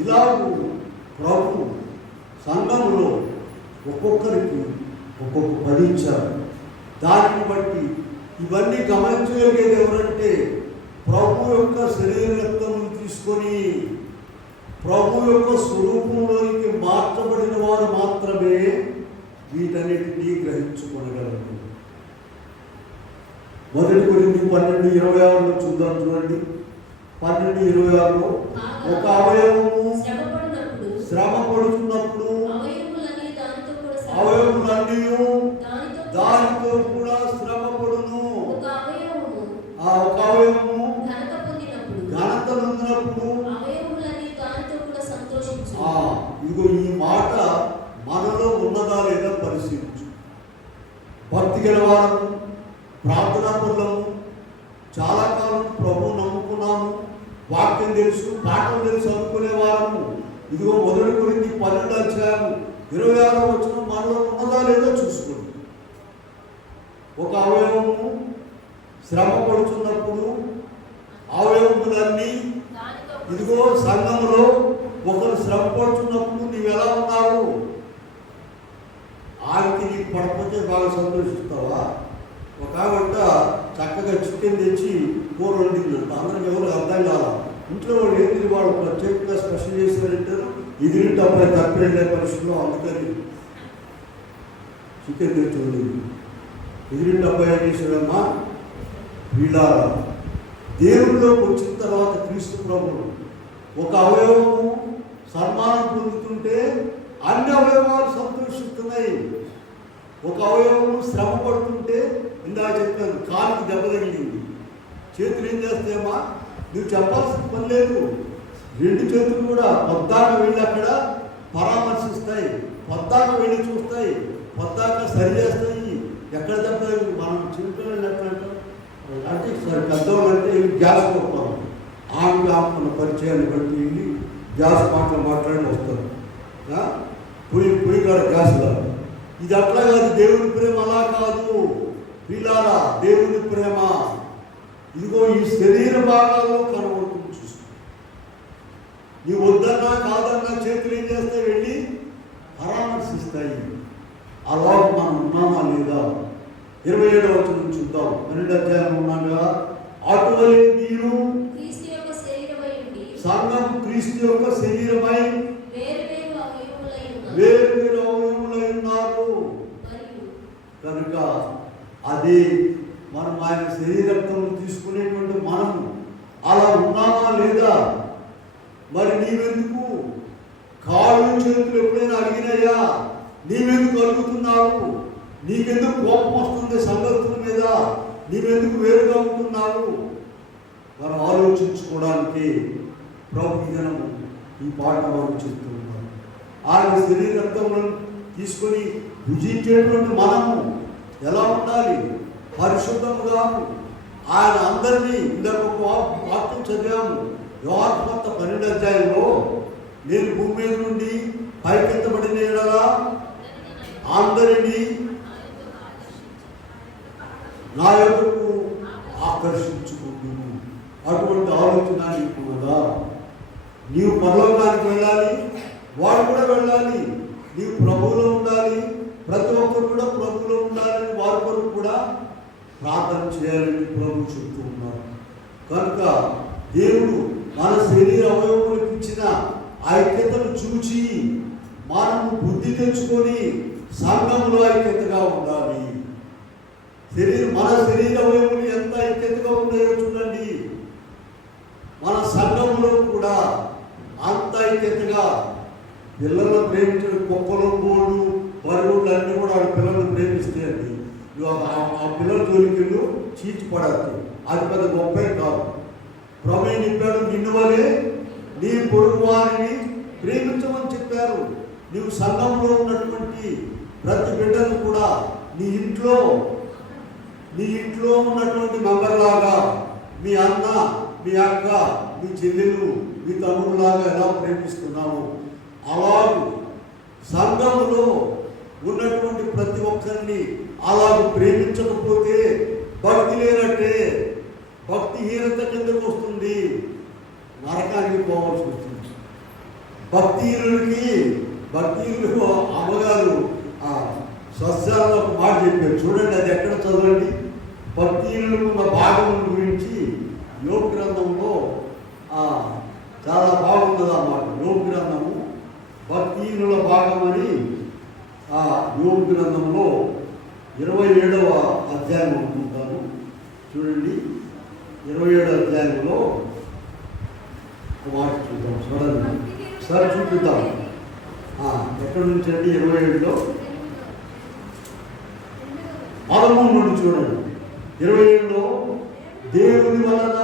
ఇలాగూ ప్రభు సంఘంలో ఒక్కొక్కరికి ఒక్కొక్క పని ఇచ్చారు. దానిని బట్టి ఇవన్నీ గమనించగలిగేది ఎవరంటే ప్రభు యొక్క శరీర రక్తమును తీసుకొని ప్రభు యొక్క స్వరూపంలోనికి మార్చబడిన వారు మాత్రమే వీటన్నిటినీ గ్రహించుకోగలరు. 1 కొరింథీ 12:26 చూద్దాం. చూడండి, 12:26 ఒక అవయవము శ్రమ పడుతున్నప్పుడు అవయవములన్నీ దానితో కూడా శ్రమ పడును. ఆ ఒక అవయవము ఘనత నొందినప్పుడు ఇదిగో ఈ మాట మనలో ఉన్నదా లేదా పరిశీలించు. భక్తి గలవారము, ప్రార్థనా పరులము, చాలా కాలం ప్రభు నమ్ముకున్నాము, వాక్యం తెలుసు, పాఠం తెలుసు అనుకునే వారము ఇదిగో 1 కొరింథీ 12:26 మనలో ఉన్నదా లేదో చూసుకోండి. ఒక అవయవము శ్రమ పడుతున్నప్పుడు అవయవములన్నీ ఇదిగో సంఘంలో ఒకరు శ్రమ పడుతున్నప్పుడు నీవు ఎలా ఉన్నావు? ఆమెకి నీకు పడకపోతే బాగా సంతోషిస్తావా? ఒక ఆమె చక్కగా చికెన్ తెచ్చి కూర వండిందంట. అందరికి ఎవరు అర్థం కాదా? ఇంట్లో వాళ్ళు ఏంటి వాళ్ళు ప్రత్యేకంగా స్పెషల్ చేసినారంటారు. ఎదురింటి అబ్బాయి తప్పిడే పరిస్థితిలో అందుకని చికెన్ తెచ్చి వండింది. ఎదురింటి అబ్బాయి ఏం చేశాడమ్మా? వీళ్ళారా దేవుళ్ళలోకి వచ్చిన తర్వాత క్రీస్తు ప్రభువు ఒక అవయవము సన్మానం పొందుతుంటే అన్ని అవయవాలు సంతోషిస్తున్నాయి. ఒక అవయవము శ్రమ పడుతుంటే ఇందాక చెప్పాను, కాలుకి దెబ్బ తగిలింది, చేతులు ఏం చేస్తాయమ్మా? నువ్వు చెప్పాల్సిన పని లేదు. 2 చేతులు కూడా పొద్దాక వెళ్ళి అక్కడ పరామర్శిస్తాయి, పొద్దాక వెళ్ళి చూస్తాయి, పొద్దాక సరి చేస్తాయి. ఎక్కడ దెబ్బ మనం చిన్నపిల్లలు ఎక్కడంటాం అంటే సరే పెద్దవాళ్ళు అంటే గ్యాస్ కొడతాం. ఆమెకున్న పరిచయాన్ని బట్టి వెళ్ళి గ్యాస్ మాట్లాడి వస్తారు. పొయ్యి కాడ గ్యాస్లా. ఇది అట్లా కాదు, దేవుని ప్రేమ అలా కాదు. పిల్లారా, దేవుని ప్రేమ ఇదిగో ఈ శరీర భాగాల్లో కనబడుతుంది. చూసుకో, నీ వద్దన్నా కాదన్నా చేతులు ఏం చేస్తాయి? వెళ్ళి పరామర్శిస్తాయి. అలా మనం ఉన్నామా లేదా? 27వ వచనం చూద్దాం. 12వ అధ్యాయం ఉన్నాగా, అటువలే మీరు సంఘం క్రీస్తు యొక్క శరీరమై వేరు అవయవములై ఉన్నారు. కనుక అది మనం ఆయన శరీరత్వం తీసుకునేటువంటి మనము అలా ఉన్నామా లేదా? మరి నీవెందుకు కాళ్ళు చేతులు ఎప్పుడైనా అడిగినాయా? నీవెందుకు అడుగుతున్నావు? నీకెందుకు కోపం వస్తుంది సంగతుల మీద? నీవెందుకు వేరుగా ఉంటున్నావు? మనం ఆలోచించుకోవడానికి ప్రభు ఈ దినము ఈ పాట మనం చెప్తున్నాం. ఆయన శరీరత్వములను తీసుకొని భుజించేటువంటి మనము ఎలా ఉండాలి? పరిశుద్ధముగాను. ఆయన అందరినీ ఇందాక వాక్యం చదివాము. యోహాను సువార్త 12వ అధ్యాయంలో, నేను భూమి మీద నుండి పైకెత్తబడిన యెడల అందరినీ నా యొద్దకు ఆకర్షించుకుంటున్నాను. అటువంటి ఆలోచన నీకు కదా. నీవు పరలోకానికి వెళ్ళాలి, వాడు కూడా వెళ్ళాలి. నీవు ప్రభువులో ఉండాలి, ప్రతి ఒక్కరు కూడా ప్రభువులో ఉండాలని వారి కొరకు కూడా ప్రార్థన చేయాలని ప్రభు చెప్తూ ఉన్నారు. కనుక దేవుడు మన శరీర అవయవములకు ఇచ్చిన ఐక్యతను చూచి మనము బుద్ధి తెచ్చుకొని సంఘంలో ఐక్యతగా ఉండాలి. మన శరీర అవయవములు ఎంత ఐక్యతగా ఉన్నాయో చూడండి. మన సంఘంలో కూడా అంత ఐక్యతగా పిల్లలను ప్రేమించడం, కుక్కలు, గోళ్ళు, బరువులు అన్నీ కూడా ఆ పిల్లలను ప్రేమిస్తాయండి. ఆ పిల్లల జోలికెళ్ళు చీల్చిపడద్దు, అది పెద్ద గొప్పే కాదు. ప్రభు చెప్పాడు, నిన్ను వలే నీ పొరుగు వారిని ప్రేమించమని చెప్పారు. నీవు సంఘంలో ఉన్నటువంటి ప్రతి బిడ్డను కూడా నీ ఇంట్లో ఉన్నటువంటి మెంబర్లాగా మీ అన్న, మీ అక్క, మీ చెల్లెలు, మీ తమ్ముడులాగా ఎలా ప్రేమిస్తున్నావు అలాగూ సంఘంలో ఉన్నటువంటి ప్రతి ఒక్కరిని అలాగూ ప్రేమించకపోతే భక్తి లేనట్టే. భక్తిహీనత కిందకు వస్తుంది, నరకానికి పోవాల్సి వస్తుంది. భక్తిహీనులు అమ్మగారు స్వస్థాలలో ఒక మాట చెప్పారు చూడండి. అది ఎక్కడ చదువు భక్తిహీనులకు ఉన్న భాగం గురించి యోగ గ్రంథంలో చాలా బాగుంటుంది అన్నమాట. యోగ గ్రంథము భక్తిహీనుల భాగం అని ఆ యోగ గ్రంథంలో 27వ అధ్యాయం అనుకుంటాను. చూడండి, 27వ అధ్యాయంలో ఒక మాట చూద్దాం. చూడండి, సార్ చూపిద్దాం. ఎక్కడి నుంచి అండి? 27లో 13 నుండి చూడండి. 27లో దేవుని వలన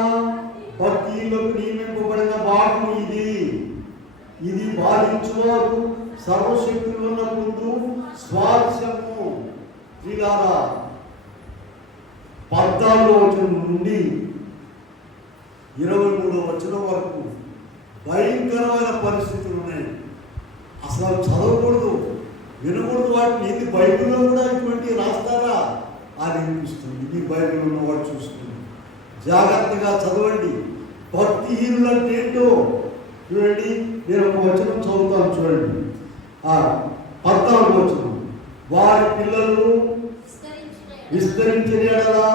భక్తిలకు నియమింపబడిన భాగం ఇది బాధించువారు సర్వశక్తులు ఉన్న ముందు స్వార్థము. శ్రీలారా 14వ వచనం నుండి 23వ వచనం వరకు భయంకరమైన పరిస్థితులు ఉన్నాయి. అసలు చదవకూడదు, వినకూడదు. వాటిని ఏంటి బైబిల్లో కూడా ఇటువంటి రాస్తారా అని అనిపిస్తుంది. మీ బైబిల్ ఉన్నవాడు చూస్తుంది. జాగ్రత్తగా చదవండి. భక్తిహీనులు అంటే ఏంటో చూడండి. నేను ఒక వచనం చదువుతాను, చూడండి. 14వ వచనం, వారి పిల్లలు విస్తరించిన ఎడలా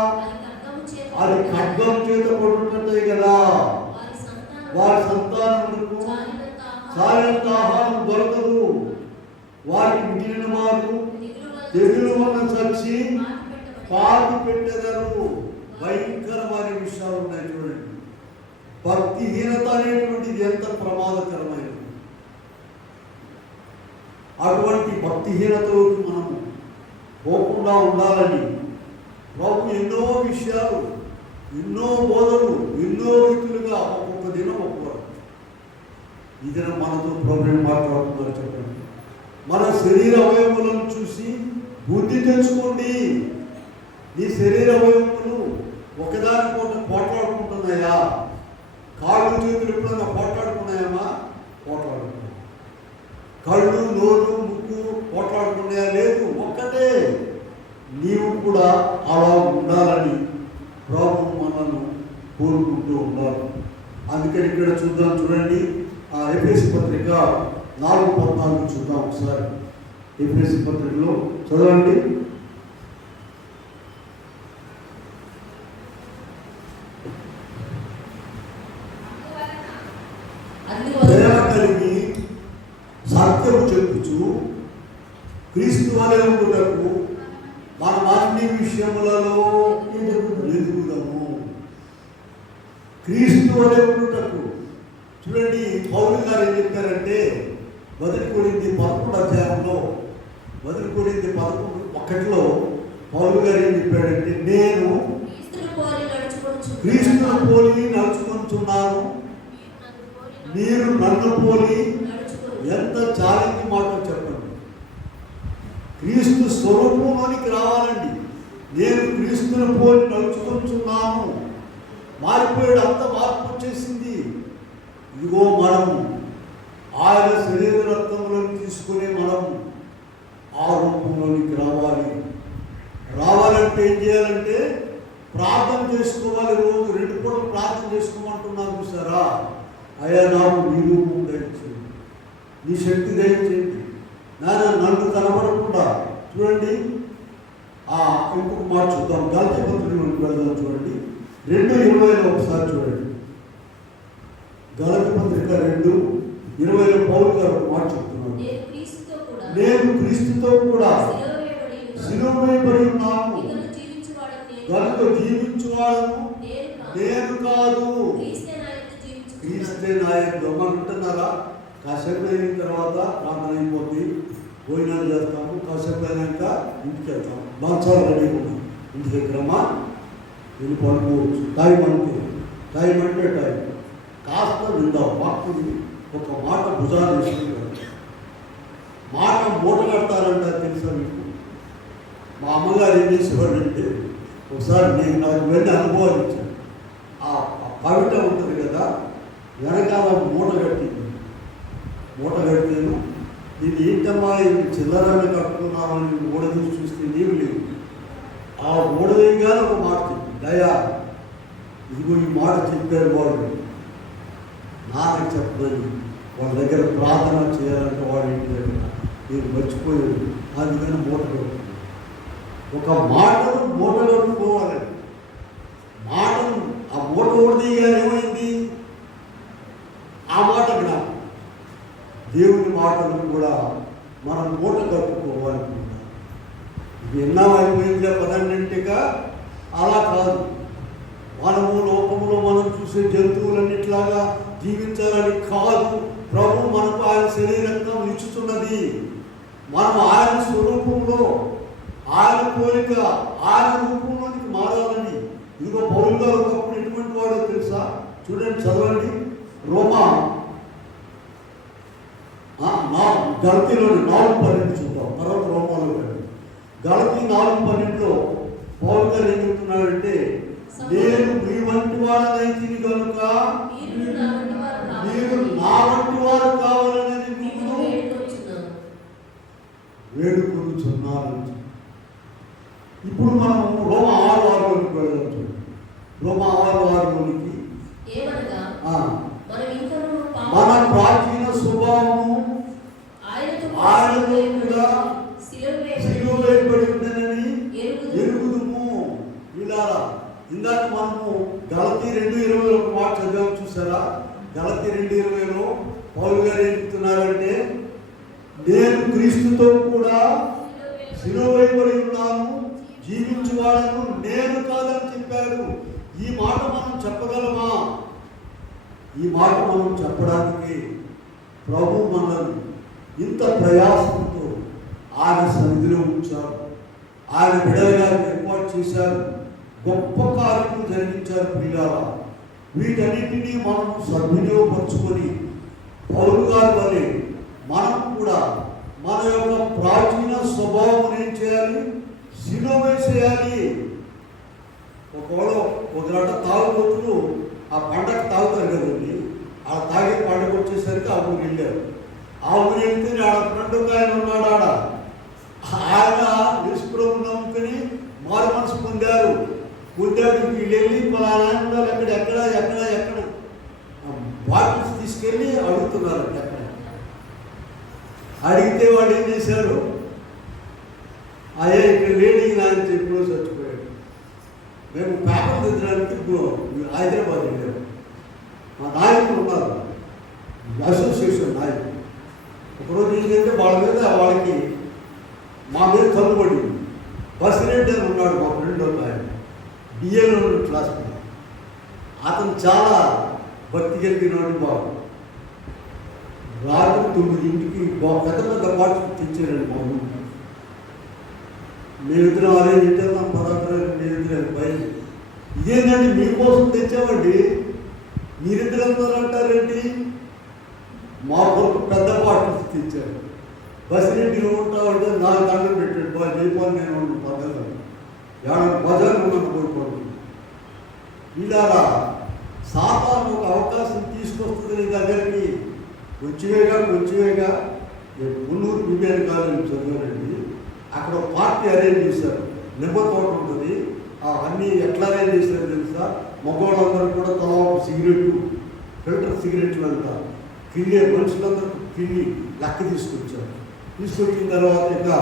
అది ఖడ్గం చేత పడుతుంటాయి కదా. వారి సంతానములకు చాలంత ఆహారం దొరకదు. వారికి మిగిలిన వారు తెగులు వలన చచ్చి పాతి పెట్టెదరు. భయంకరమైన విషయాలు ఉన్నాయి చూడండి. భక్తిహీనత అనేటువంటిది ఎంత ప్రమాదకరమైనది. అటువంటి భక్తిహీనతలోకి మనము పోకుండా ఉండాలని ప్రభు ఎన్నో విషయాలు, ఎన్నో బోధలు, ఎన్నో రీతులుగా ఒక్కొక్క దినం ఒక్కొక్కరు ఈ దినం మనతో ప్రభు మాట్లాడుతున్నారు. చెప్పండి, మన శరీర అవయవులను చూసి బుద్ధి తెచ్చుకోండి. నీ శరీర అవయవములు ఒకదానికొకటి పోట్లాడుకుంటున్నాయా? కాళ్ళు చేతులు ఎప్పుడైనా పోట్లాడుకున్నాయమ్మా? పోట్లాడుకున్నాయి. కళ్ళు, నోరు, ముక్కు పోట్లాడుకున్నాయా? లేదు, ఒక్కటే. నీవు కూడా అలా ఉండాలని ప్రభు మనల్ని కోరుకుంటూ ఉండాలి. అందుకని ఇక్కడ చూద్దాం, చూడండి. ఎఫెసీ పత్రిక 4:14 చూద్దాం ఒకసారి. ఎఫెసీ పత్రికలో చదవండి. దయ కలిగి సత్యము చెప్పుచు క్రీస్తు వలె ఉండుటకు మన అన్ని విషయములలో ఎదుగుదాము. క్రీస్తు వలె ఉండుటకు. చూడండి, పౌలు గారు ఏం చెప్పారంటే 1 కొరింథీ 11వ అధ్యాయంలో 1 కొరింథీ 11:1 పౌలు గారు ఏం చెప్పాడంటే, నేను క్రీస్తును పోలి నడుచుకుంటున్నాను, మీరు నన్ను పోలి. ఎంత ఛాలెంజ్ మాట చెప్పండి. క్రీస్తు స్వరూపంలోనికి రావాలండి. నేను క్రీస్తును పోలి నడుచుకుంటున్నాను. మారిపోయాడు, అంత మార్పు వచ్చేసింది. ఇదిగో మనము ఆయన శరీర రక్తంలోకి తీసుకునే మనము ఆ రూపంలోనికి రావాలంటే ఏం చేయాలంటే ప్రార్థన చేసుకోవాలి. రోజు 2 పూటలు ప్రార్థన చేసుకోమంటున్నాను చూసారా? అయ్యా, నాకు నీ రూపం దయచేయండి, నీ శక్తి దయచేయండి. నన్ను కనబడకుండా చూడండి. ఇంకొక మాట చూద్దాం. గలతీ పత్రికలోకి వెళ్దాం. చూడండి, 2:20 ఒకసారి చూడండి. గలతీ పత్రిక 2:20 పౌలు గారు ఒక మాట చెప్తున్నాడు. నేను క్రీస్తుతో కూడా శిలువ వేయబడి ఉన్నాను, కనుక జీవించువాడను నేను కాదు, క్రీస్తే నా యందు. అంటున్నారా? కాసేపు అయిన తర్వాత ప్రార్థన అయిపోతుంది, భోజనాలు చేస్తాము. కాసేపు అయినాక ఇంటికి వెళ్తాము. మంచాలు రెడీ ఉన్నాం. ఇంటి దగ్గరమ్మా వెళ్ళి పడుకోవచ్చు. టైం అంటే టైం కాస్త విందాం. వాక్కుని ఒక మాట భుజాలు వేసుకుంటారు. మాట మూట కడతారంట. తెలుసా మీకు? మా అమ్మగారు ఏం చేసేవాడంటే, ఒకసారి నాకు వెళ్ళి అనుభవాలు ఇచ్చాను. ఆ కవిట ఉంటుంది కదా, వెనకాల మూట కట్టింది. మూట కట్టాను. ఇది ఏంటమ్మా, ఇది చిల్లరని కట్టుకున్నామని మూడదీసి చూస్తే నీవు లేవు. ఆ మూడదీయగానే ఒక మాట చెప్పింది, దయా ఇదిగో ఈ మాట చెప్పారు వాళ్ళు, నాన్నకి చెప్పదని. వాళ్ళ దగ్గర ప్రార్థన చేయాలంటే వాళ్ళ ఇంటి దగ్గర నేను మర్చిపోయాను. అందుకని మూట కట్టుకున్నాను. ఒక మాటను మూట కట్టుకోవాలని మనం మూట కట్టుకోవాలి. ఇది ఎన్నో అయిపోయిందే పదన్నింటిగా అలా కాదు. మనము లోకంలో మనం చూసే జంతువులన్నిట్లాగా జీవించాలని కాదు. ప్రభు మనకు ఆయన శరీరత్వం ఇచ్చుతున్నది. మనం ఆయన స్వరూపంలో, ఆయన పోలిక, ఆయన రూపంలోనికి మారాలని. ఇదిగో పౌలు గారు ఒకప్పుడు ఎటువంటి వాడో తెలుసా? చూడండి, చదవండి. రోమా గలతీలోని 4:12 చూద్దాం, తర్వాత రోమాలో రండి. గలతీ 4:12లో పౌలు గారు ఏం చెప్తున్నాడంటే, నేను మీ వంటి వాడనైతిని కనుక మీరు నా వంటి వారు కావాలనేది మిమ్మల్ని వేడుకొనుచున్నాను. ఇప్పుడు మనం రోమా 6:6లోకి వెళ్దాం. రోమా 6:6లోనికి మన ప్రాచీన స్వభావము ఆయనతో కూడా సిలువ వేయబడి ఉందనని ఎరుగుదుము. ఇలా ఇందాక మనము గలతీ 2:20 ఒక మాట చదివాము, చూసారా? గలతీ 2:20లో పౌలు గారు ఏం చెప్తున్నారంటే, నేను క్రీస్తుతో కూడా సిలువ వేయబడి ఉన్నాను, జీవించువాడను నేను కాదని చెప్పాడు. ఈ మాట మనం చెప్పగలమా? ఈ మాట మనం చెప్పడానికి ప్రభు మనల్ని ఇంత ప్రయాసంతో ఆయన సన్నిధిలో ఉంచారు. ఆయన బిడ్డలుగా ఏర్పాటు చేశారు. గొప్ప కార్యములు జరిగించారు. ప్రియులారా, వీటన్నిటినీ మనం సద్వినియోగపరుచుకొని పౌలు గారి వలె మనం కూడా మన యొక్క ప్రాచీన స్వభావం ఏం చేయాలి? సిలువ వేసేయాలి. ఒకవేళ ఒక గంట తాగుబోతులు ఆ పండగ తాగుతారు కదండి. ఆ తాగే పండగ వచ్చేసరికి ఆ ఊరు వెళ్ళారు. ఆ ఊరు వెళ్తే ఆడ ఫ్రెండ్ ఒక ఆయన ఉన్నాడు. ఆయన యేసుప్రభువుని నమ్ముకుని మారు మనసు పొందారు. వీళ్ళు వెళ్ళి పలానా ఎక్కడ బాటిల్స్ తీసుకెళ్ళి అడుగుతున్నారు. ఎక్కడ అడిగితే వాళ్ళు ఏం చేశారు? అయ్యా ఇక్కడ లేడీ అని చెప్పి చచ్చిపోయాడు. మేము పేపర్ దిద్దడానికి హైదరాబాద్ వెళ్ళాము. మా నాయకులు ఉన్నారు, అసోసియేషన్ నాయకులు. ఒకరోజు ఏంటంటే వాళ్ళకి మా మీద తల్లుబడింది. బసిరెడ్డి అని ఉన్నాడు, మా ఫ్రెండ్ ఒక ఆయన, డిఏలో క్లాస్. అతను చాలా భక్తి కలిగినాడు. బాబు రాత్రి 9ంటికి పెద్ద పెద్ద పాటలు తెచ్చారండి మా ఊరు. మేమిద్దరం అదే తింటాం, పదార్థాలు మేమిద్దరం బయలు. ఇదేంటండి మీకోసం తెచ్చామండి, మీరిద్దరు అంటారేంటి? మా కొరకు పెద్ద పాటలు తెచ్చారు. బసిరెడ్డి ఉంటామంటే 4 దండలు పెట్టాడు. జైపాల్ నేను పదాలు బజార్ కోరుకోండి. ఇలాగా సాతాను ఒక అవకాశం తీసుకొస్తుంది నీ దగ్గరికి. కొంచెమేగా మున్నూరు బిబిఆర్ కాలేజీ చదివానండి. అక్కడ ఒక పార్టీ అరేంజ్ చేశారు. నిమ్మ తోట ఉంటుంది. అన్నీ ఎట్లా అరేంజ్ చేశారు తెలుసా? మగవాళ్ళందరూ కూడా తలా సిగరెట్లు, ఫిల్టర్ సిగరెట్లు అంటారు. కిళ్ళే మనుషులందరూ కిళ్ళి లెక్క తీసుకొచ్చారు. తీసుకొచ్చిన తర్వాత ఇంకా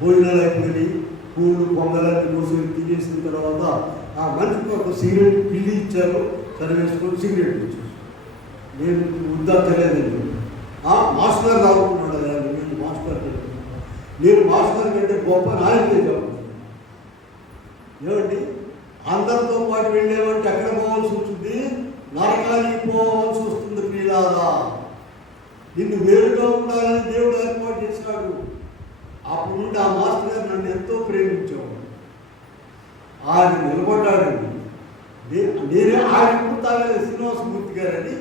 భోజనాలు అయిపోయి పూలు పొంగలాంటి మోసులు తినేసిన తర్వాత ఆ మనిషికి ఒక సిగరెట్ పిల్లి ఇచ్చారు. సరే వేసుకొని సిగరెట్ ఇచ్చారు. నేను ముద్దా తెలియదండి. మాస్టర్ గారు రావుకున్నాడు. నేను మాస్టర్ నేను మాస్టర్ కంటే గొప్ప నాయకుడే చెప్పాను. ఏమండి, అందరితో పాటు వెళ్ళేవంటే ఎక్కడ పోవాల్సి ఉంటుంది? నరకానికి పోవాల్సి వస్తుంది. ప్రియులారా, నిన్ను వేరుగా ఉండాలని దేవుడు ఏర్పాటు చేశాడు. అప్పుడు నుండి ఆ మాస్టర్ గారు నన్ను ఎంతో ప్రేమించాడు. ఆయన నిలబడ్డాడు. నేనే ఆయన ఎప్పుడు తాగలేదు, శ్రీనివాసమూర్తి గారని.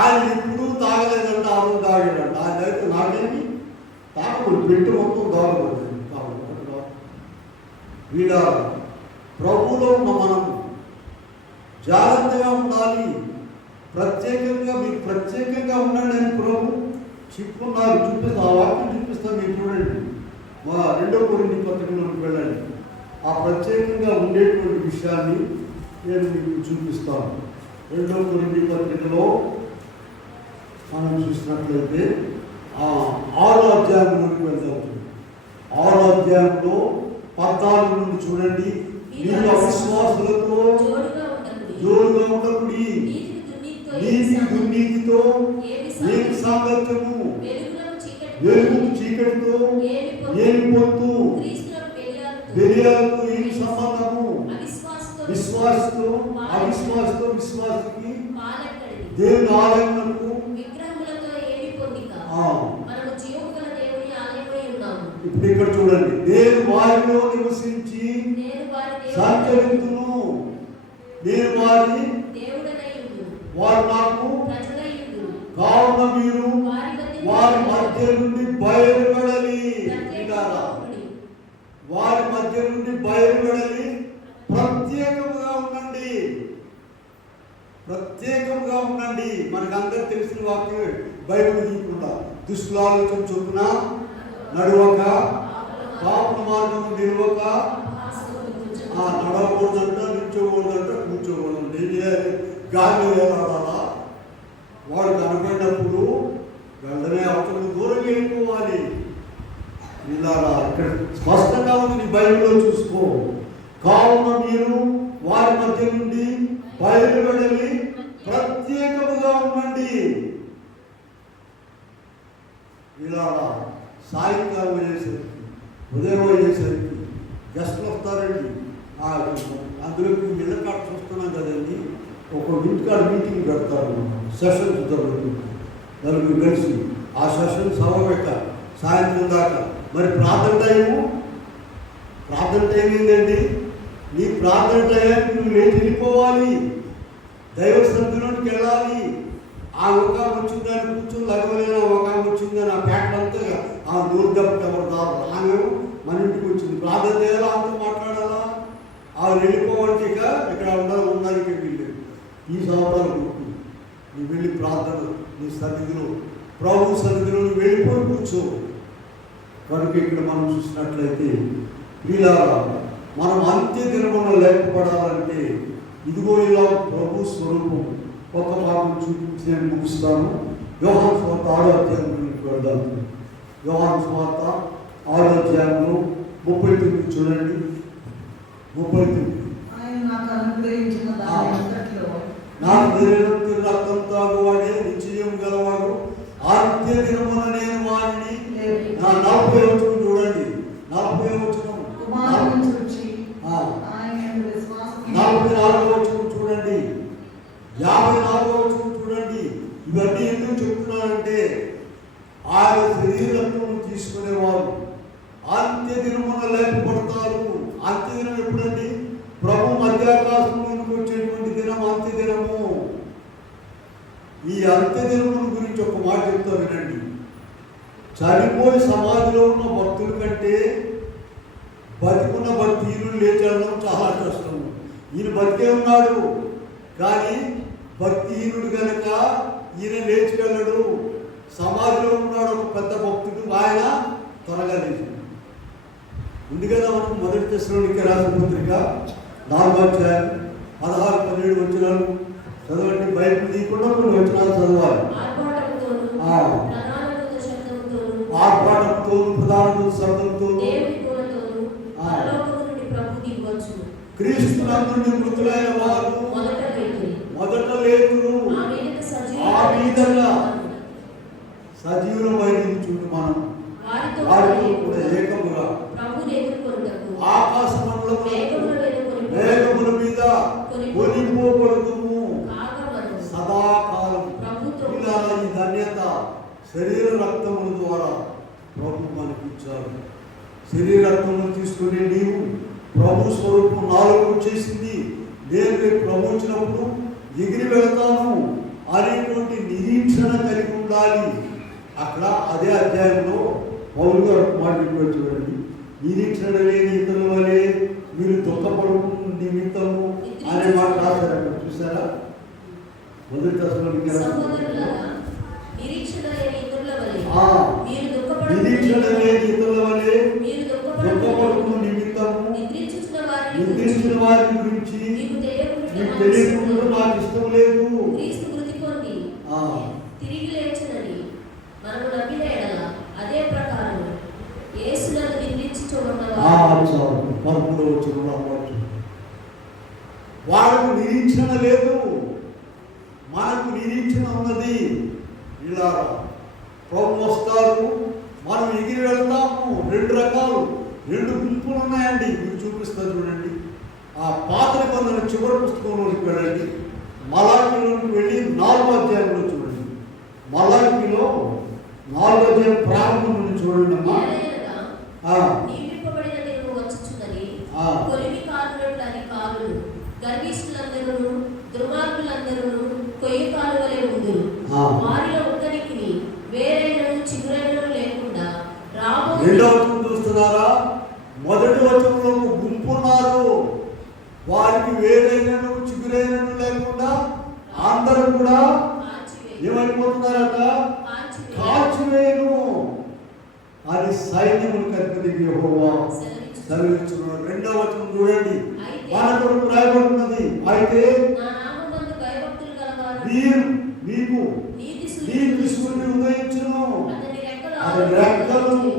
ఆయన ఎప్పుడూ తాగలేదంట, ఆ రోజు తాగాడంట. ఆయన అయితే నాకేమి తాగకూడదు, పెట్టి మొత్తం తాగకూడదు. వీడ ప్రభువులో మనం జాగ్రత్తగా ఉండాలి. మీకు ప్రత్యేకంగా ఉండండి అని ప్రభు చెప్పుకున్నారు. చూపిస్తా, ఆ వాక్యం చూపిస్తాను. మీరు చూడండి, మా 2 కొరింథీ పత్రికలోకి వెళ్ళండి. ఆ ప్రత్యేకంగా ఉండేటువంటి విషయాన్ని నేను మీకు చూపిస్తాను. 2 కొరింథీ పత్రికలో మనం చూసినట్లయితే 6వ అధ్యాయంలోకి వెళ్తాం. 6వ అధ్యాయంలో 14 నుండి చూడండి. మీరు అవిశ్వాసులతో జోడుగా ఉండకుడి, నీతి దుర్నీతితో ఏమి సాంగత్యము, వెలుగు దేవునితో ఏమి పొత్తు, బెలియాలకు ఏమి సంబంధము, విశ్వాసతో అవిశ్వాసతో విశ్వాసకి దేవుని ఆలయమునకు ఇప్పుడు ఇక్కడ చూడండి, నేను వారిలో నివసించి సంచరించును, నేను వారు నాకు కావున మీరు వారి మధ్య నుండి బయలుపడాలి, వారి మధ్య నుండి బయలుపడాలి, ప్రత్యేకంగా ఉండండి, ప్రత్యేకంగా ఉండండి. మనకు అందరూ తెలిసిన వాక్యం బైబిల్ తీయకుండా దుష్టుల ఆలోచన చొప్పున నడువక, పాపల మార్గము నిలవక, నడవకూడదంట, నిల్చోకూడదంట, కూర్చోకూడదంట. ఏం చేయాలి? గాలి వేలాడాలా, వాడు కనపడినప్పుడు వెంటనే అవతల దూరం వెళ్ళిపోవాలి. ఇలా ఇక్కడ స్పష్టంగా ఉంది, నీ బైబిల్లో చూసుకో. కావున మీరు వారి మధ్య నుండి బయలుపడాలి, ప్రత్యేకముగా ఉండండి. ఇలా సాయంకాలం అయ్యేసరికి, ఉదయం అయ్యేసరికి గెస్ట్లు వస్తారండి. అందులోకి ఇళ్ళ కాడ చూస్తున్నాం కదండి, ఒక ఇంటికాడ మీటింగ్ పెడతారు, సెషన్స్ జరుగుతుంది, నలుగురు కలిసి ఆ సెషన్ సభ సాయంత్రం దాకా. మరి ప్రార్థన టైము ఏంటండి? నీ ప్రార్థన టైంకి నువ్వు లేచి వెళ్ళిపోవాలి, దైవ సన్నిధిలోకి వెళ్ళాలి. ఆ అవకాశం వచ్చిందని కూర్చొని లగవలేని అవకాశం వచ్చిందని ఆ పేటలంతా ఆ నూరు దెబ్బతారు. ఆమె మన ఇంటికి వచ్చింది, ప్రార్థన చేయాలా, అంతా మాట్లాడాలా, ఆమె వెళ్ళిపోవాలంటే ఇక్కడ ఉండాలి, ఇక్కడ వెళ్ళేది. ఈ సంవత్సరాలు గుర్తు నువ్వు వెళ్ళి ప్రార్థన నీ సన్నిధిలో, ప్రభు సన్నిధిలో నువ్వు వెళ్ళిపోయి కూర్చో. కనుక ఇక్కడ మనం చూసినట్లయితే ఇలా మనం అంత్య దినమున లేకపోవడాలంటే ఇదిగో ఇలా ప్రభు స్వరూపం ఒక భాగం చూపించి నేను ముగిస్తాను. యోహాను సువార్త 6వ అధ్యాయం గురించి వెళ్దాం. యోహాను సువార్త 6వ అధ్యాయంలో 39 చూడండి. 39 నాకు రక్తం తాగువాడే నిశ్చయం గలవాడు, అంత్య దినమున నేను వారిని. 40వ వచనం చూడండి, 40వ వచనం, 44వ వచనం చూడండి, 54వ వచనం చూడండి. ఇవన్నీ ఎందుకు చెప్తున్నానంటే ఆయన శరీరత్వం తీసుకునేవారు అంత్య దినమున లేకపోతారు. అంత్య దినం ఎప్పుడండి? ప్రభు మధ్యాకాశంలోకి వచ్చేటువంటి దినం అంత్య దినము. ఈ అంత్య దినముల గురించి ఒక మాట చెప్తా వినండి. చనిపోయి సమాధిలో ఉన్న భక్తుల కంటే బతికున్న భక్తులు లేచడం చాలా కష్టం. ఈయన బతికే ఉన్నాడు, కానీ భక్తిహీనుడు కనుక ఈయన లేచి వెళ్ళడు. సమాధిలో ఉన్నాడు ఒక పెద్ద భక్తుడు, ఆయన త్వరగా లేచాడు. ఉంది కదా మనకు మొదటి దశలోనికి రాసిన పత్రిక 4వ అధ్యాయం 16-17 వచనాలు చదవండి. బైబిల్ తీయకుండా కొన్ని వచనాలు చదవాలి. ఆర్భాటంతో, ప్రధాన శబ్దంతో, క్రీస్తు నందు మృతులైన వారు మొదట లేతురు, ఆ విధంగా సజీవులమైన చూడు మనం వారితో కూడా ఏకముగా ఆకాశ మేఘముల మీద కొనిపోబడుదుము సదాకాలం. ఇలా ఈ ధన్యత శరీర రక్తముల ద్వారా ప్రభు మనకిచ్చారు. శరీర రక్తములు తీసుకుని నీవు ప్రభు స్వరూపం నాలో వచ్చేసింది, నేను రేపు ప్రభు వచ్చినప్పుడు ఎగిరి వెళతాను అనేటువంటి నిరీక్షణ కలిగి ఉండాలి. అక్కడ అదే అధ్యాయంలో పౌలు గారు మాట్లాడుతూ చూడండి, నిరీక్షణ లేని ఇతరుల వలె మీరు దుఃఖపడు నిమిత్తము అనే మాట రాశారు. అక్కడ చూసారా? మొదటి దశలోనికి నిరీక్షణ లేని ఇతరుల వలె దుఃఖపడుతు నిమిత్తము నిద్రించిన వారి గురించి మీకు తెలియకుండా నాకు ఇష్టం లేదు. తిరిగి లేచినని మనము నమ్మిన ఎడల అదే ప్రకారం యేసులను వాళ్ళకు నిరీక్షణ లేదు, మనకు నిరీక్షణ ఉన్నది. ఇలా ప్రభు వస్తారు, మనం ఎగిరి వెళ్తాము. 2 రకాలు, 2 గుంపులు ఉన్నాయండి. మీకు చూపిస్తాను చూడండి. ఆ పాత నిబంధన చివరి పుస్తకంలోకి వెళ్ళండి. మలాకీలోకి వెళ్ళి 4వ అధ్యాయంలో చూడండి. మలాకీలో 4వ అధ్యాయం ప్రారంభం నుండి చూడండి అమ్మా. నియమింపబడిన దినము వచ్చుచున్నది. కొలిమి కారునట్లు అని కారులు, గర్విష్ఠులందరూ దుర్మార్గులందరూ కొయ్య కాలువలే ఉందురు. వారిలో ఒక్కరికి వేరైనను చిగురైనను లేకుండా రాబో. 2వ వచనం చూస్తున్నారా? మొదటి వచనంలో గుంపు ఉన్నారు. వారికి వేరైనను చిగురైనను లేకుండా అందరూ కూడా ఏమైపోతున్నారట? కాల్చివేయను అని సైన్యములకు అధిపతి యెహోవా సెలవిస్తున్నాడు. 2వ వచనం చూడండి. మన కొరకు రాయబడుతున్నది. అయితే మీకు నీతి సూర్యుడు ఉదయించును, అతని రెక్కలు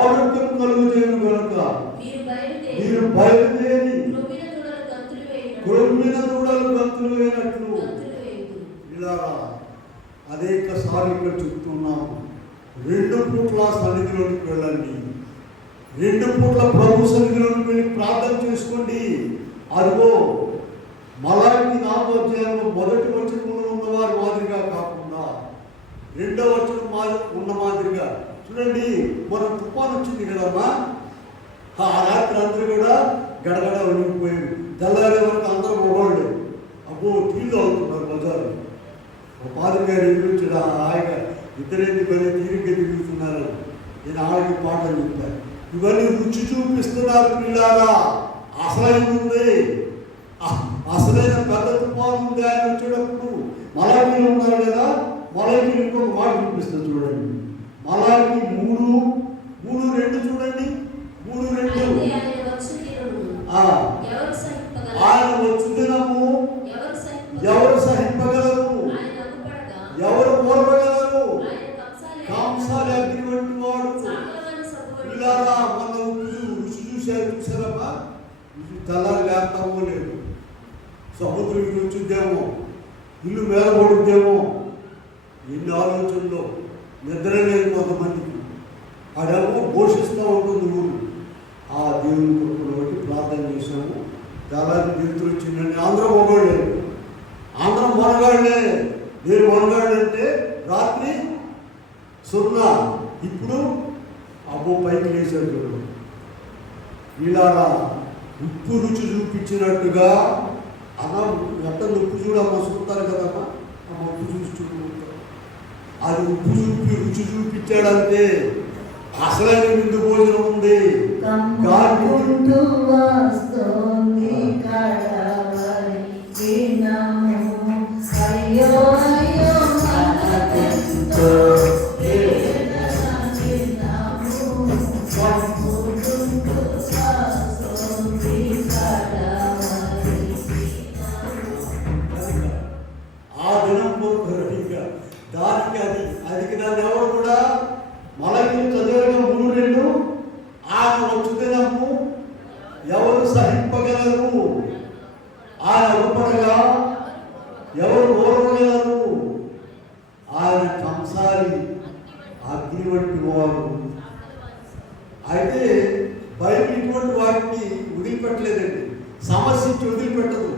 ఆరోగ్యం కలుగుచేయును కనుక మీరు బయలుదేరి క్రొమ్మిన దూడలు గంతులు వేయనట్లు. ఇలా అనేకసార్లు ఇక్కడ చెప్తున్నాము. 2 పూట్ల సన్నిధిలోకి వెళ్ళండి. 2 పూట్ల ప్రభు సన్నిధిలోకి వెళ్ళి ప్రార్థన చేసుకోండి. అదిగో మలాకి 4వ అధ్యాయంలో మొదటి వచనంలో ఉన్నవారు మాదిరిగా కాకుండా 2వ వచనం ఉన్న మాదిరిగా చూడండి. మనం తుఫాను వచ్చింది కదమ్మా. ఆ రాత్రి అందరూ కూడా గడగడ వణిగిపోయారు. తెల్లారే వరకు అందరూ మొగోళ్ళు. అబ్బో తీళ్ళు అవుతున్నారు బజారు. ఒక పాదరి గారు ఎదురుచ్చాడు. హాయిగా ఇద్దరేంది పని తీరిగ్గా తిరుగుతున్నారు. నేను ఆడికి పాటలు చెప్పాను. ఇవన్నీ రుచి చూపిస్తున్నారు పిల్లారా. అసలైంది, అసలైన పెద్ద తుఫాను ఉంది. ఆయన వచ్చేటప్పుడు మలాకీలు ఉన్నారు కదా. మలాకీలు ఇంకొక మాట చూపిస్తుంది చూడండి. మలాకీ 3:2 చూడండి. 3:2 ఆయన వచ్చు దినము ఎవరు సహింపగలరు? ఎవరు ఓర్వగలరు? కంసాలి అగ్ని వంటి వాడు. పిల్లారా మన రుచి చూసారమ్మా. తెల్లారి లేస్తామో లేదు. సముద్రం వచ్చుద్దేమో, ఇల్లు మేల పడుద్దేమో. ఎన్ని ఆలోచనలో నిద్ర లేదు కొంతమందికి. అడేమో పోషిస్తూ ఉంటుంది ఊరు. ఆ దేవుని కొడుకులు బట్టి ప్రార్థన చేశాము. తెల్లారి నిద్ర వచ్చిందండి. అందరూ మొగాళ్ళే, అందరం మొనగాళ్ళే. నేను మొనగాళ్ళంటే రాత్రి 0. ఇప్పుడు అబ్బో పైకి లేచారు చూడండి. ఇలా ఉప్పు రుచి చూపించినట్టుగా అలా ఎట్ట ఉప్పు చూడ మసుకుంటారు కదమ్మా. ఆ ఉప్పు చూసి చూపుకుంటారు. అది ఉప్పు చూపి రుచి చూపించాడంటే అసలైన విందు భోజనం ఉంది. ఆ దినం దానికి అది దాన్ని ఎవరు కూడా మలకి చదివగా 3:2 ఆయన వచ్చు దినము ఎవరు సహింపగలరు? ఆయన రూపడగా ఎవరు ఓర్వగలరు? ఆయన కంసాలి అగ్ని వంటి వారు. అయితే బైబిల్ ఇటువంటి వాటిని వదిలిపెట్టలేదండి. సమస్య వదిలిపెట్టదు.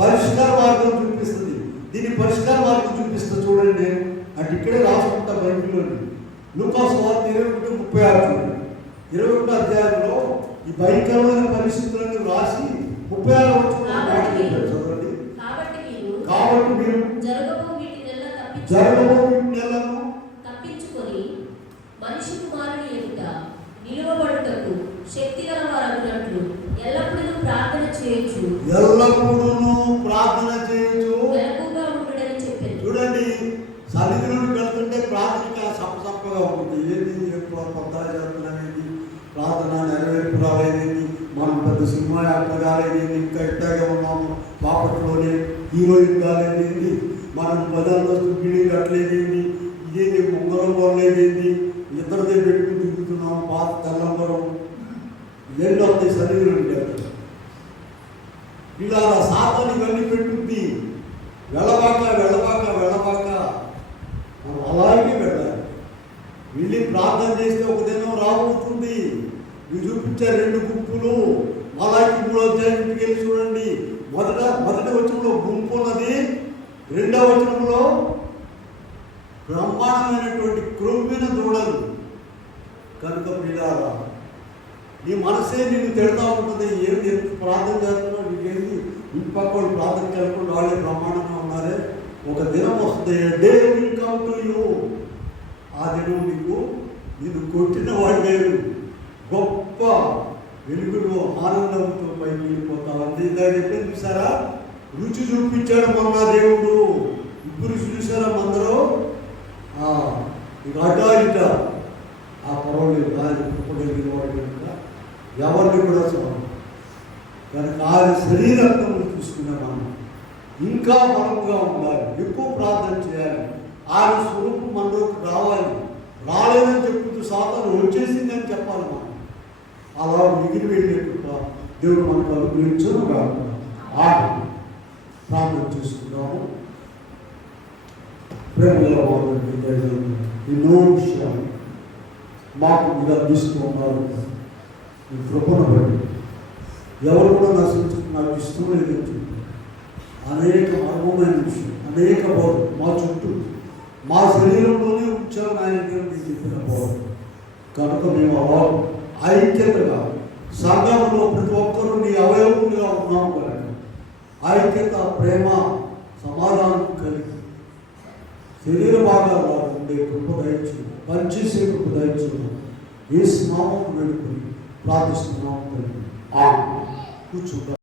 పరిష్కార మార్గం చూపిస్తుంది. దీన్ని పరిష్కార మార్గం చూపిస్తుంది చూడండి. అంటే ఇక్కడే రాసుకుంటా బైబిల్లోని. లూకా సువార్త 21:36 21వ అధ్యాయంలో ఈ భయంకరమైన పరిస్థితులను రాసి 36వ వచనంలో చదవండి. కాబట్టి మీరు జరగబో వీటి నెలను తప్పించుకొని మనిషి కుమారుని ఎదుట నిలువబడుటకు శక్తి గల వారగునట్లు ఎల్లప్పుడూ ప్రార్థన చేయొచ్చు. వెలుగుగా ఉండుడని చెప్పారు. చూడండి, సన్నిధిలోకి వెళ్తుంటే ప్రార్థన సప్పగా ఉంటుంది. ఏది ఎక్కువ కొత్త చేస్తున్నానేది, ప్రార్థన నెరవేర్పు రాలేదేంటి, మనం పెద్ద సినిమా యాక్టర్ కాలేదేంటి, ఇంకా ఇట్టాగే ఉన్నాము, బాపట్లోనే హీరోయిన్ కాలేదేంటి, మనం బజార్లో బిల్డింగ్ కట్టలేదేంటి, ఇదేంటి ముంగరం పోలేదేంటి, ఇద్దరిదే పెట్టుకుని తిరుగుతున్నాం, పాత తెల్లంబరం ఎన్నో వస్తాయి సన్నిధిలోకి వెళ్తాం. ఇలా సాతాను ఇవన్నీ పెట్టుద్ది. వెళ్ళబాక మనం అలాగే వెళ్ళాలి. వెళ్ళి ప్రార్థన చేస్తే చూపించారు 2 గుంపులు. మలాకి 3వ అధ్యాయానికి వెళ్ళి చూడండి. మొదటి వచనంలో గుంపు ఉన్నది, 2వ వచనంలో బ్రహ్మాండమైనటువంటి క్రొవ్విన దూడలు. కనుక ప్రియులారా, నీ మనసే నిన్ను తిడతా ఉంటుంది. ఏంటి ప్రార్థన చేస్తున్నావు, నీకేంటి ఇంటి పక్క వాళ్ళు ప్రార్థన చేయకుండా వాళ్ళే బ్రహ్మాండంగా ఉన్నారే. ఒక దినం వస్తుంది, day will come to you. ఆ దినం నిన్ను కొట్టిన వాడు లేరు, గొప్ప వెలుగులో ఆనందంతో పైకి వెళ్ళిపోతావు. అంతే ఇందాక చెప్పేది చూసారా, రుచి చూపించాడు మొన్న దేవుడు. ఇప్పుడు చూసారా మందరూ ఇక అడ్డా ఇట ఆ పర్వాలేదు కుప్పగలిగిన వాడు కనుక ఎవరిని కూడా చూడాలి. కనుక ఆయన శరీరత్వం చూసుకునే మనం ఇంకా బలంగా ఉండాలి, ఎక్కువ ప్రార్థన చేయాలి. ఆయన స్వరూపం మనలోకి రావాలి. రాలేదని చెప్పుతూ సాతాను వచ్చేసిందని చెప్పాలి మనం. అలా మిగిలి వెళ్ళేట్టుగా దేవుడు మనకు అనుగ్రహించను కాదు. ప్రార్థన చేసుకుందాము. ప్రేమలో ఎన్నో విషయాలు మాకు మీరు అందిస్తూ ఉన్నారు. ఈ కృపను బట్టి ఎవరు కూడా నాకు ఇష్టం లేదని చెప్పి అనేక మర్మమైన విషయం, అనేక బోధ మా చుట్టూ మా శరీరంలోనే ఉంచామని ఆయన మీకు చెప్పిన బోధ. కనుక మేము అలా ఐక్యతగా సంఘంలో ప్రతి ఒక్కరూ నీ అవయవములుగా ఉన్నాము కనుక ఐక్యత, ప్రేమ, సమాధానం కలిగి శరీర భాగాలు ఉండే కృప దయచు, పనిచేసే కృప దయచు. ఏ స్నామం వేడుకొని ప్రార్థిస్తున్నాము. కూర్చుంటాం.